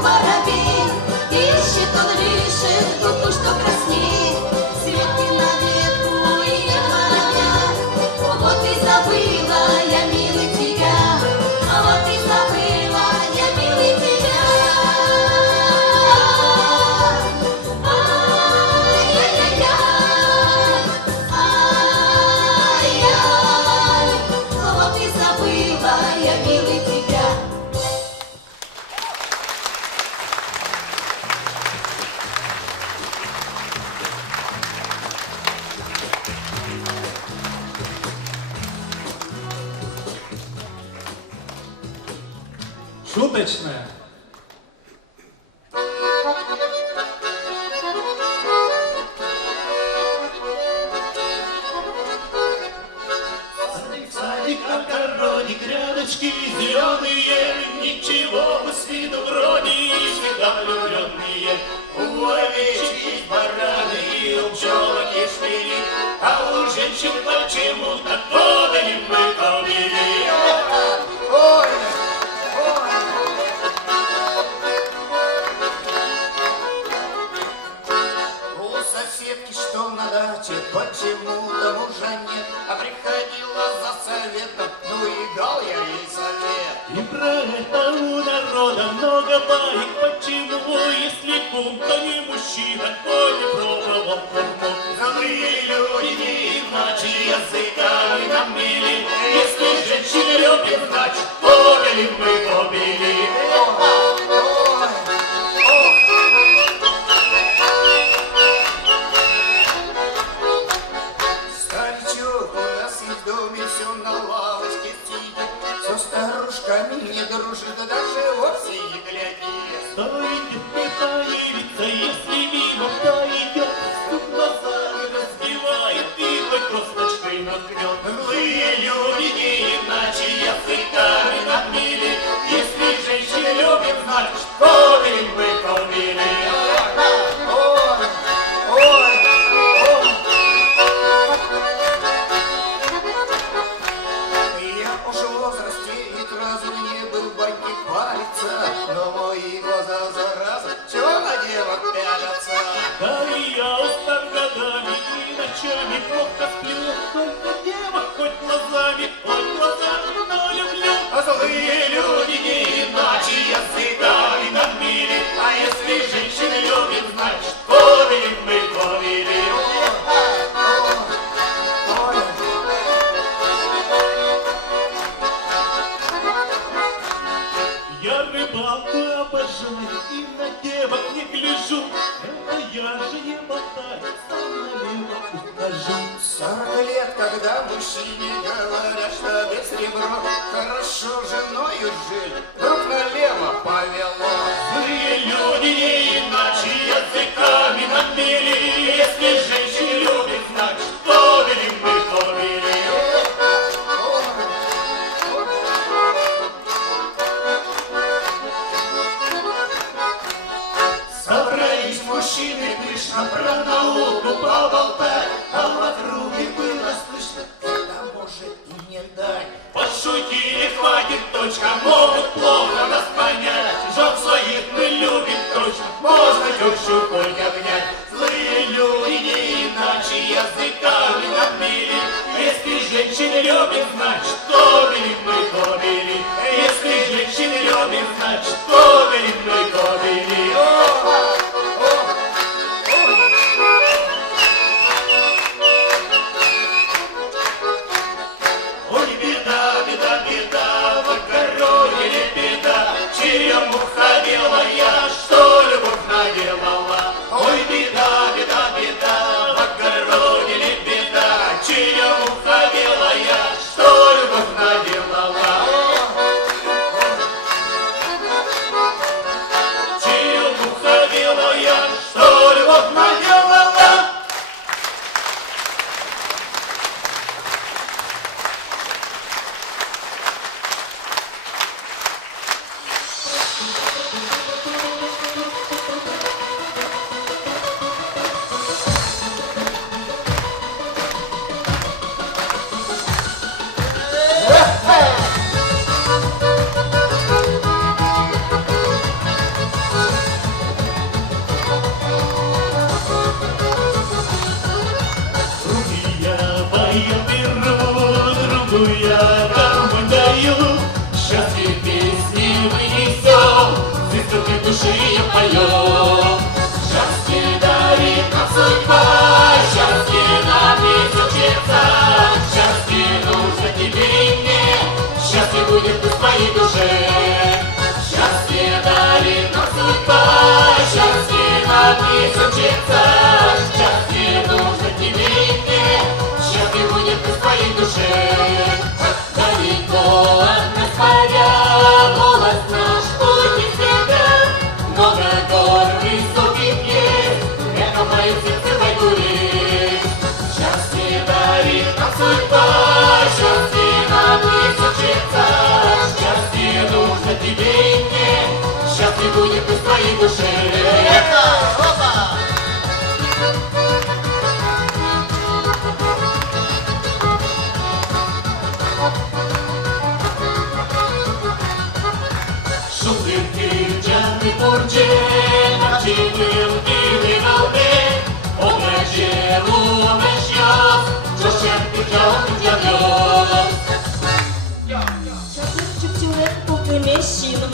воробей, ищет он лишь ту, что краснеет, ветки на ветку и воробья. Вот и забыла я, милый, тебя, а вот и забыла я, милый, тебя. Ай-яй-яй, ай-яй, вот и забыла я, милый, тебя. Шуточная. Садик, огородик, грядочки зеленые, ничего бы с виду вроде и всегда влюбленные. У овечки бараны и у пчелок и шпили, а у женщин почему-то подали мы побили. Ой, у соседки, что на даче, почему-то мужа нет, а приходила за советом, ну и дал я ей совет. И про это у народа много баек. Почему, если кум, то не мужчина, то не пробовал куму? Злые люди не иначе языками нам мили. Если женщины любят, значит, побили мы побили. Старичок у нас и в доме все на лавочке сидит, со старушками не дружит, да даже вовсе не глядит. Стоит появиться, если мимо пройдет, стук глазами разбивает и хоть косточкой наткнет. Злые люди не иначе языками нам мили. Если женщины любят, значит, побили мы побили. Ой, ой, ой. Я уж в возрасте и к разу не был в баньке париться, но мои глаза зараза, чего на девок пялятся? Да и я устав годами и ночами плохо сплю. Только девок хоть глазами, но люблю. А злые люди не иначе языками нам мили. А если женщины любят, значит, побили мы побили. Я рыбалку обожаю и на девок не гляжу. Это я же не болтаю, сам налево ухожу. 40 лет, когда мужчине говорят, что без ребро хорошо женою жили, вдруг налево повело. Злые люди не иначе языками нам мили. Если женщины любят, значит, побили мы побили. Собрались мужчины пышно про науку поболтать, а вокруг и было слышно, это может и не дать. Пошутили, хватит, точка, могут плохо нас понять. Жен своих мы любим, точно, можно тещу хоть обнять. Злые люди не иначе языками нам мили. Если женщины любят, значит, побили мы побили. Если женщины любят, значит, побили мы побили. Ой, беда, беда, беда, в огороде беда, чья муха белая, что любовь наделала. Ой, беда, беда, беда, в огороде беда, чья муха белая, что любовь наделала.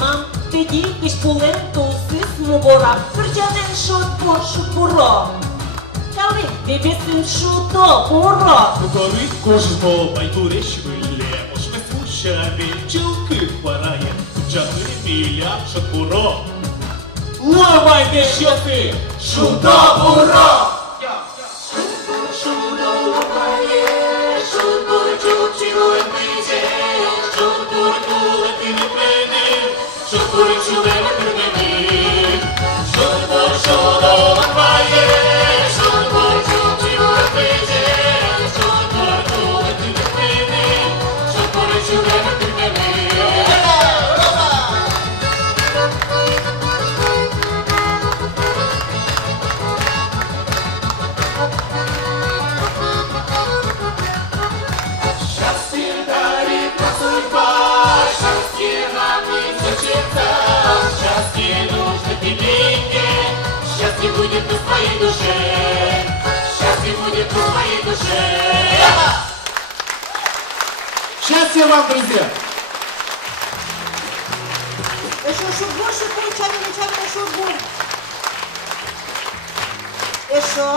мам, ти тільки ж пуленту сисну бора, Кричанин шутбур шутбуро. Кали, ти бісин шуто буро. Говорит кожного байдуриш вилє, Ошме смуща вільчилки хворає, Джани міля шатбуро. Лавайте, що ти, шута-буро! Счастье будет в твоей душе, счастье будет в твоей душе. Счастья вам, друзья! Еще шутбур, шутбур, чавина, шутбур. Еще.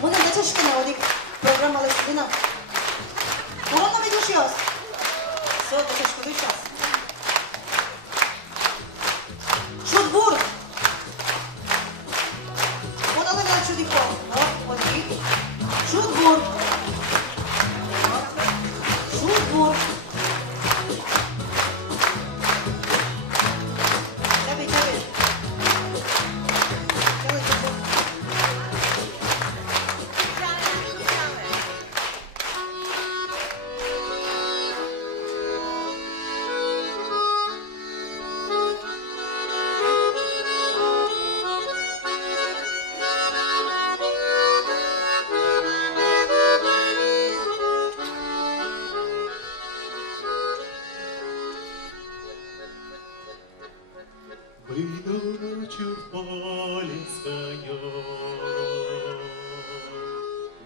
Муна, дайте что на одик. Программа Лесидина. Кого нам идешь сейчас? Все, дайте что ты сейчас. Шутбур. Вот она говорит, что ты хочешь. Вот и. Шутбур. Шутбур. Чаби, чаби. Чаби, чаби. Выйду ночью в поле с конем,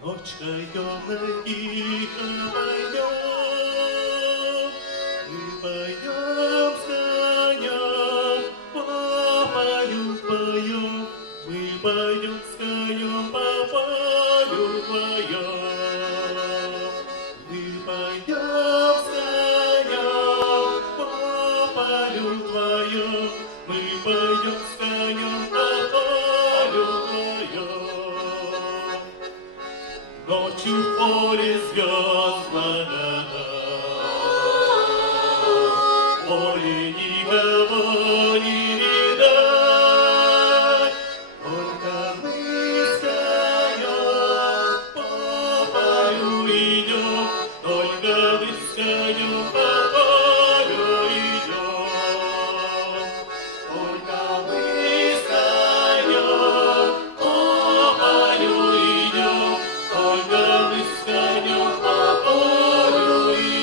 Ночкой темной тихо пойдем, Мы поем с конем, по полю вдвоем, Мы пойдем с конем, по полю вдвоем. Мы пойдем с конем, по полю вдвоем, Мы пойдем с конем по полю вдвоем. Ночью в поле звездное, поле никого не видать, Только мы с конем по полю идем, Только мы с конем по полю идем. Только мы с конем по полю идем, Только мы с конем по полю идем.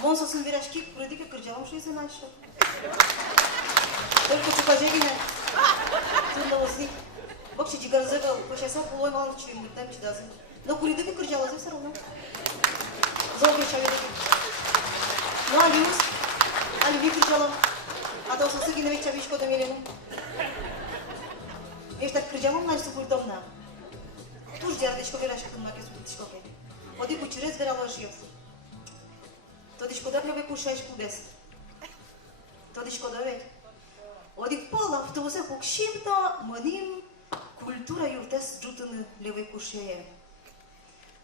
Вон сосын верашки, курдыке кыржалам шуйсы наша. Только чукажегине, тunda возник. Бокчи джигарзега, почаса полой малын чуем, гүрдем чидазы. Но курдыке кыржалазы все равно. Золги шаведеки. Ну, а люби кыржалам. А то сосы гиневек чавишко домелену. Ешта кыржалам нарису курдомна. Туж дярдечко верашки кымнаке сутишкоке. Оди кучерез верало шиёс. Тоді шкода для викушаєш кудес. Тоді шкода ведь. Оді пола автобусе покшимно, маним культура юртес джутини для викушає.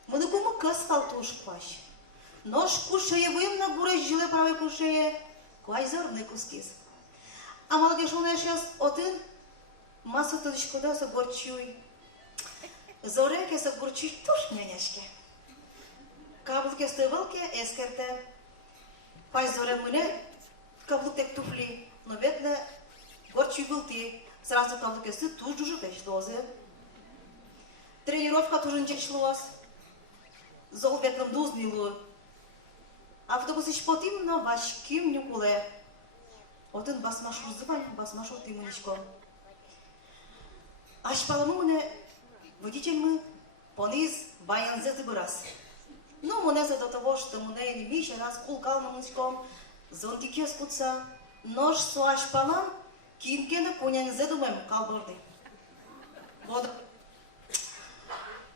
Мені кому кастал туш кваш. Нож кушає вимна буре жиле праве кушає. Кваш зорний кускіз. А молоді шуне щас один. Масу тоді шкода се горчуй. Зореке се горчуй туш няняшке. Каблуке стивалке ескерте. Пай зоре мыне, каблуктек туфли, но ветле горчуй вылти, сразу каблуке сы туж жужу пеш дозе. Тренировка тужын чечлуас, зол ветлем дузнилу. Автобус ишпотим, но вашким нюкуле. Один басмаш узывань, басмаш утимуничко. Ашпалымы мыне, водитель мы, пониз баянзе тыбырас. Ну, мене за до того, що мене не міще раз кулкал на музиком, зонтики скуца, нож суаш палам, кінки на коня не задумаем калборди. Вода.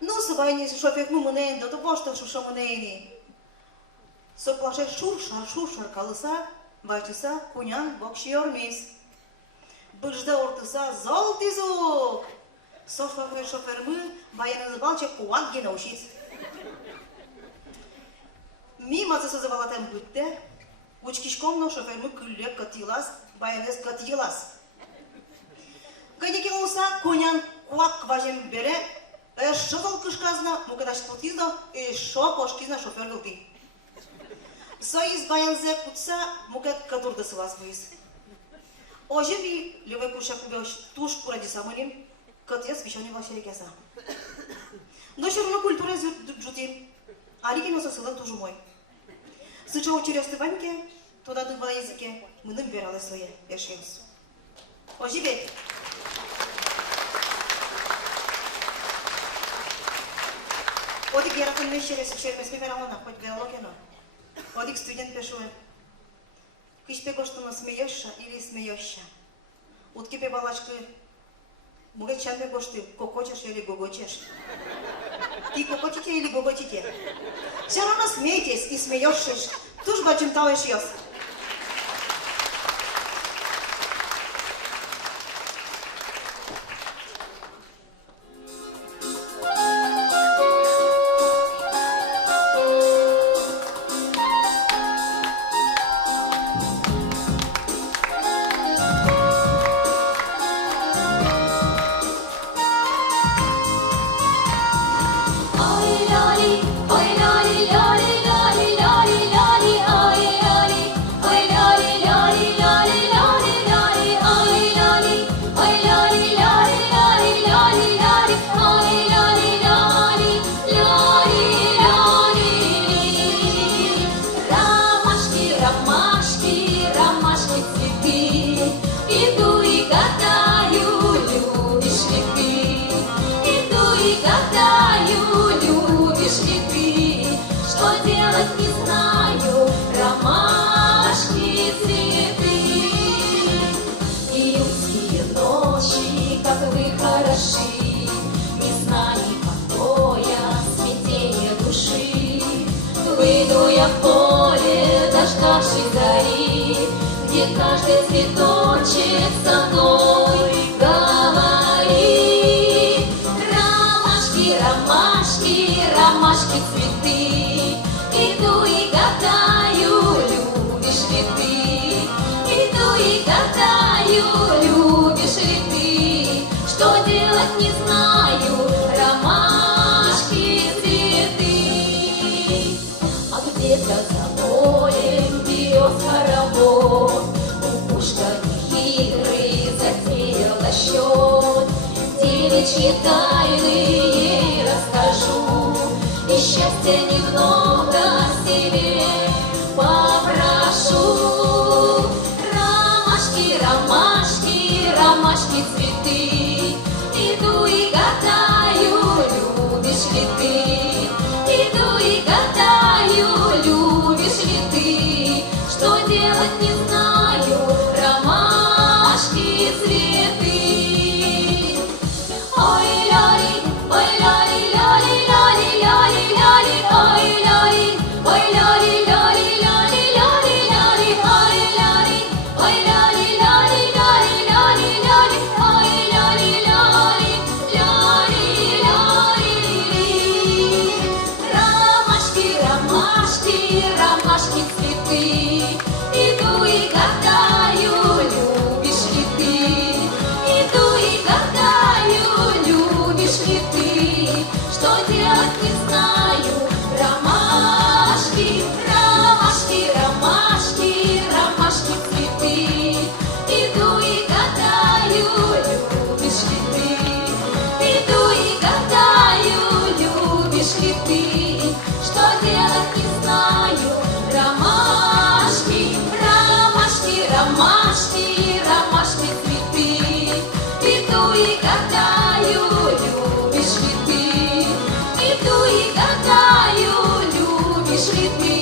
Ну, субайні шофер, ну, мене до того, що мене не. Соплаше шуршар калыса, бачыса, конян бокши ормейс. Быжда ортыса золотый звук. Шофер мы, баян называлча куанги научись. Мимо засозывала там бытте, учкишком но шофермы күлле катилас, баянес катилас. Кайдеки олса, конян куак важем бере, шотал кышказна, мукадаш потизно, шо кошкизна шофер вылти. Соиз баянзе кутса, мукад кадурда сылас выиз. Ожеви левой куша кубеш туш куради самылим, катес вишони вашери кеса. Но все равно культура джутин, а лики носа сылан тоже мой. Сыча через тываньке, туда дыва языке, мы набирали свои вешенцы. Оживет. Одик яратын мешерес, шермес мемералана, хоть биологена. Одик студент пешует. Кишпе коштуна смеешься или смеешься. Уткипе балачкы, муге чанбе кошты, кокочешь или гогочешь. Ты кокочите или гогочите? Все равно смейтесь и смеешься. Туж бачим талеш яс. Дождавшись зари, где каждый цветочек со мной говорит. Ромашки, ромашки, ромашки цветы, иду и гадаю, любишь ли ты? Иду и гадаю, любишь ли ты? Что делать не знаю, ромашки цветы. А где-то за полем берез хоровод, кукушка игры затеяла счет. Девичьи тайны ей расскажу, и счастья немного себе попрошу. Ромашки, ромашки, ромашки цветы, иду и гадаю, любишь ли ты? Иду и гадаю, любишь ли ты? Что делать не знаю, ромашки цветы. Ой, ляли, ой, ляли, ляли, ляли, ляли, ляли, ой, ляли, ой, ляли, ляли, ляли, ляли, ляли, ой, ляли, ой, ляли, ляли, ляли, ляли, ляли, ой, ляли, ляли, ляли, ляли. Ромашки, ромашки, ромашки цветы, иду и гадаю, любишь ли ты? Иду и гадаю, любишь ли ты? Что делать не знаю, ромашки, ромашки, ромашки, ромашки цветы, иду и гадаю, любишь ли ты? Иду и гадаю, любишь ли ты? Что делать не знаю, ромашки, ромашки, ромашки, ромашки цветы, иду и гадаю, любишь ли ты? Иду и гадаю, любишь ли ты?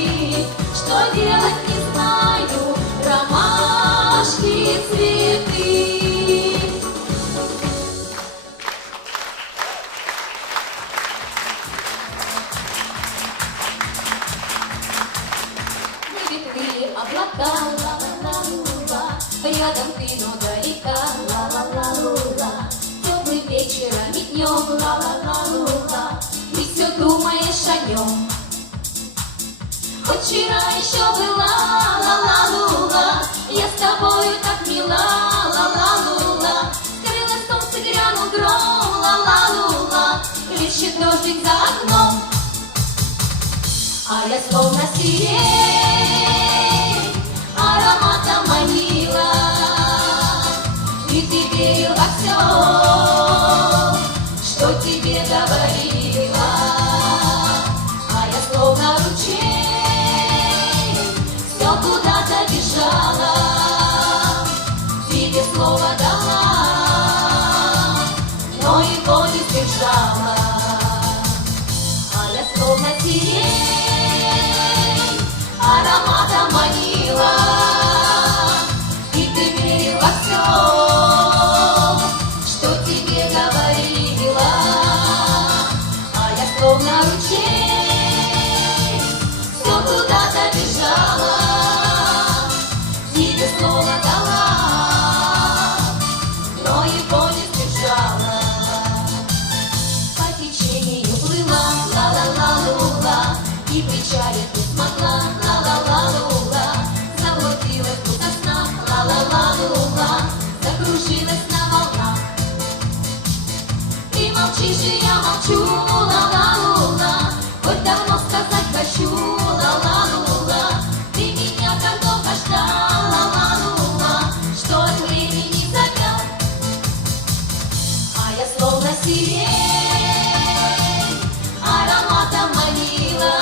Что делать не знаю, ромашки цветы. Ветви облака, ла-ла-ла-ла-ла, рядом ты, но далека, ла-ла-ла-ла-ла, теплым вечером и днем, ла-ла-ла-ла-ла, ты все думаешь о нем. Хоть вчера еще была, ла-ла-ла-ла, я с тобою так мила, ла-ла-ла-ла, скрылось солнце, грянул гром, ла-ла-ла-ла, лещет дождик за окном. А я словно сирень, ароматом манила, и ты верил во все, что тебе говорила. А я словно ручей, все куда-то бежала, тебе слово дала, но его не сдержала. А я словно сирень, ароматом манила, и ты верил во все, что тебе говорила. А я словно ручей, все куда-то бежала, тебе слово дала, но его не сдержала. По течению плыла, ла-ла-ла-ла-ла, и причалить не смогла, ла-ла-ла-ла-ла, заблудилась тут до сна, ла-ла-ла-ла-ла, закружилась на волнах. Ты молчишь, и я молчу, ла-ла-ла-ла, хоть давно сказать хочу, ла-ла-ла-ла, ты меня как долго ждал, ла-ла-ла-ла, что от времени завял. А я словно сирень, ароматом манила,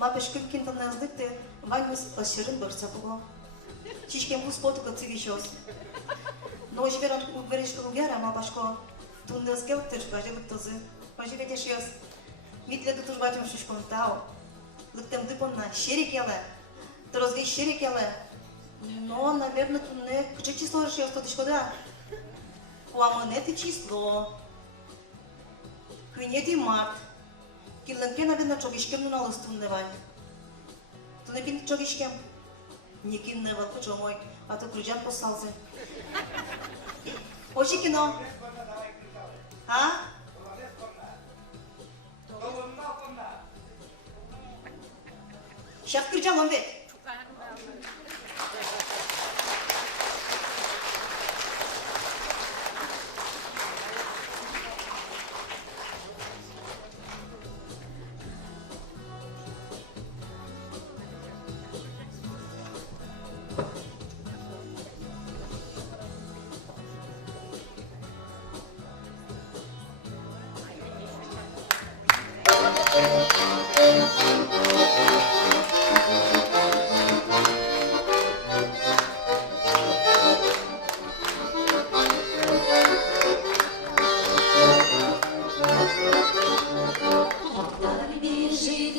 Мапешкин кинтаназлыкты, ваньмыз ашырын бұрса бұғы. Чишкен бұз потука цивишос. Но живеран угверешка угяра, мапашко, тундыз келтыш, бажы лыктызы. Бажы ведешес. Митледу турбатым шушкон тау. Лыктым дыпонна шерекеле. Трозгай шерекеле. Но, наверное, тунне, куча число решил, что ты шкода. Уамонети число. Кюнети март. Килленке, наверное, чогишкем ну налыз тунне вань. Тунне кин чогишкем. Не кинне вал, кучо мой, а то крыджан посалзе. Очи кино. А? Сейчас крыджан он ведь.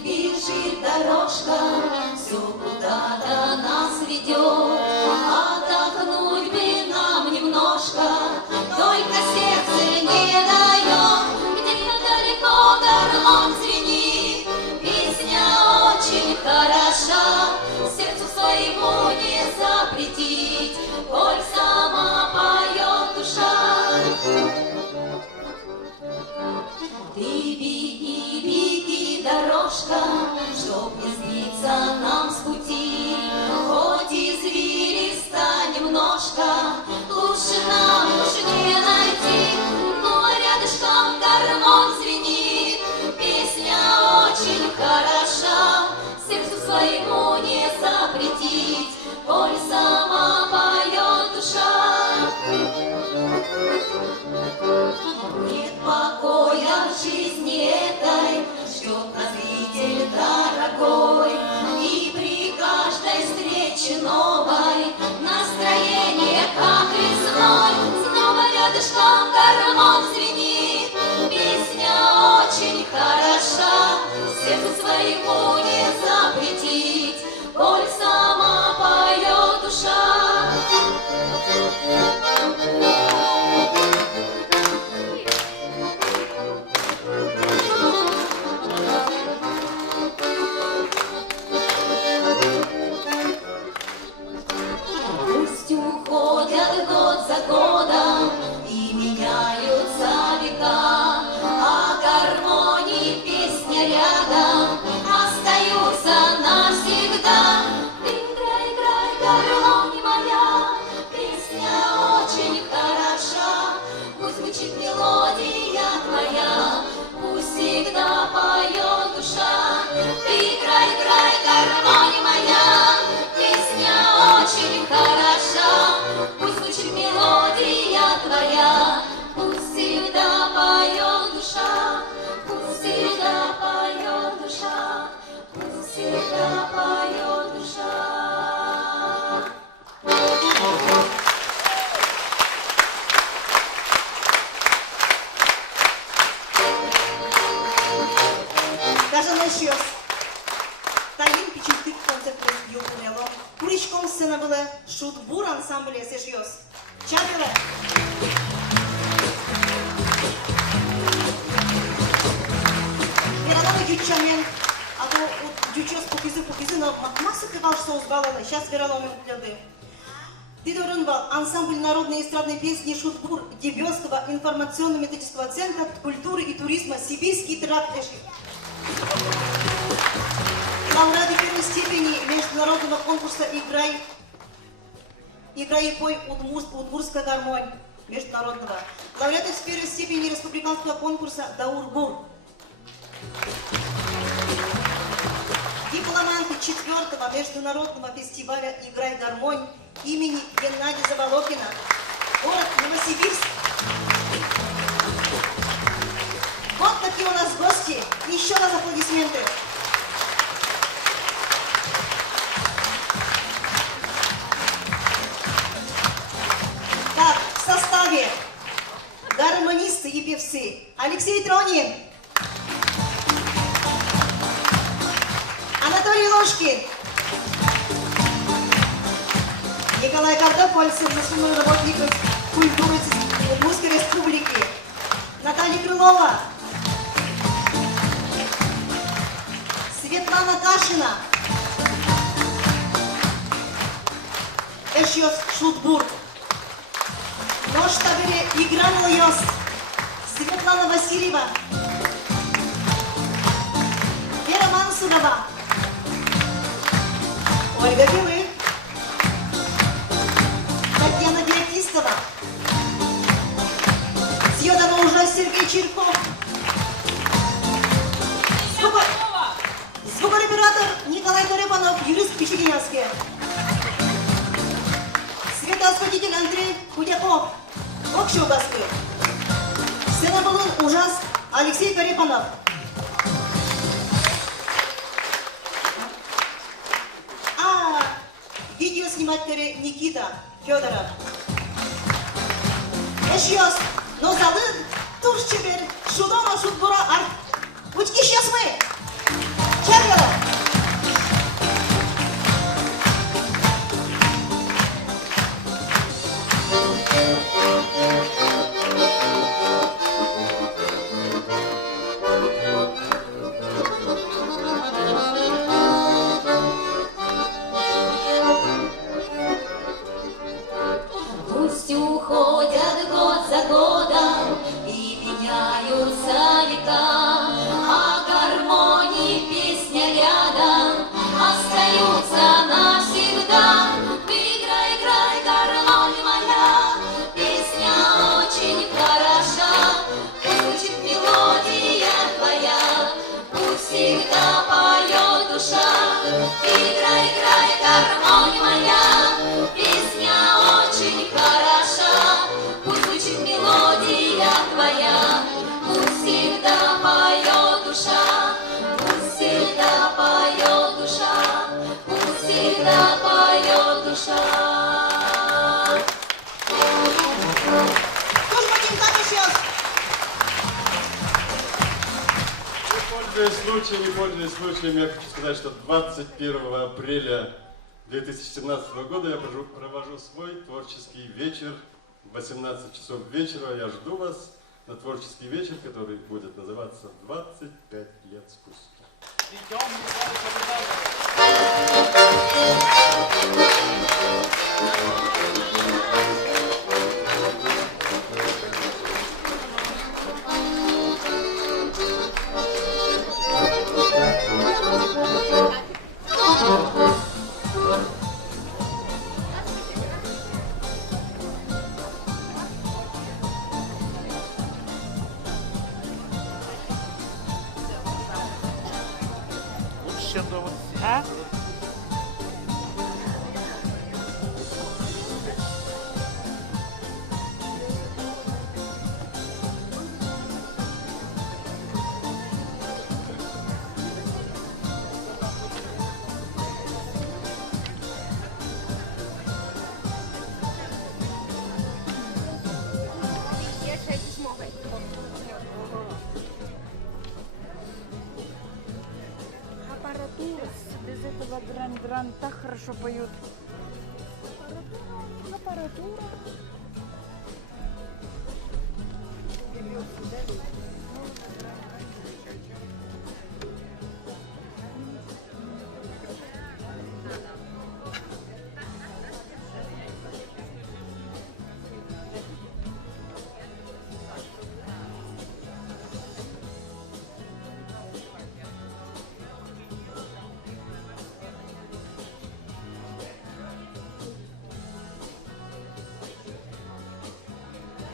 Бежит дорожка, все куда-то нас ведет. Отдохнуть бы нам немножко, только сердце не дает. Где-то далеко гармон звенит, песня очень хороша. Сердцу своему не запретить, коль сама поет душа. Ты беги, беги, дорожка, чтоб не сбиться нам с пути. Хоть извилиста немножко, лучше нам уж не найти. Но рядышком гармон звенит, песня очень хороша. Сердцу своему не запретить, коль сама поет душа. Нет покоя в жизни этой, ждет нас зритель дорогой. И при каждой встрече новой настроение как весной. Снова рядышком гармон звенит, песня очень хороша. Сердцу своему не запретить, коль сама поет душа. Пусть уходят год за годом и меняются века, а гармонии песня рядом остаются навсегда. Ты играй, играй, гармония моя, песня очень хороша. Пусть звучит мелодия твоя, пусть всегда поет душа. Ты играй, играй, гармония моя, песня очень хороша. Пусть звучит мелодия твоя, пусть всегда поет душа. Пусть всегда поет душа, пусть всегда поет душа. Даже ночью. Тайын пичуктык концерт юбилейло. Куришком сцена была шутбур ансамбле сешьёс. Чабеле. Вераданы дючамен, а то дючос покизы, но масса кывал, что узбаланы. Сейчас вераломен угляды. Дидорын был ансамбль народной эстрадной песни «Шутбур» Дебёцкого информационно-методического центра культуры и туризма «Сибирский тракт». Лауреаты первой степени международного конкурса «Играй и пой удмуртская гармонь» международного. Лауреаты с первой степени республиканского конкурса «Даургур». Дипломанты 4-го международного фестиваля «Играй гармонь» имени Геннадия Заволокина, город Новосибирск. Вот такие у нас гости. Еще раз аплодисменты. певцы. Алексей Тронин. Анатолий Ложкин. Николай Картофольцев, заслуженный работник культуры Удмуртской республики. Наталья Крылова. Светлана Кашина. Эшиос Шутбург. Нож табире Игран Лойос. Светлана Васильева. Вера Мансурова. Ольга Белых. Татьяна Директистова. Съедана уже Сергей Чирков. Звукорепаратор Николай Корепанов, юрист Печеринянский. Светоосветитель Андрей Худяков, Окшубаский. Сценобалун ужас Алексей Корепанов. Видеосниматель Никита Федоров. Эшиос, но залын, туш чебер, шудома шутбура арт. Учки сейчас мы. Чаргала. Пусть уходят год за годом и меняются века, а гармонии песня рядом остаются навсегда. Играй, играй, гармонь моя, песня очень хороша, пусть звучит мелодия твоя, пусть всегда поет душа. Играй, играй, гармонь моя, песня очень хороша, пусть звучит мелодия твоя, пусть всегда поет душа, пусть всегда поет душа, пусть всегда поет душа. Туш Макин Камешиос. Не пользуясь случаем, я хочу сказать, что 21 апреля 2017 года я провожу свой творческий вечер в 18 часов вечера. Я жду вас на творческий вечер, который будет называться «25 лет спустя». Аппаратура, без этого гран-гран так хорошо поют. Аппаратура.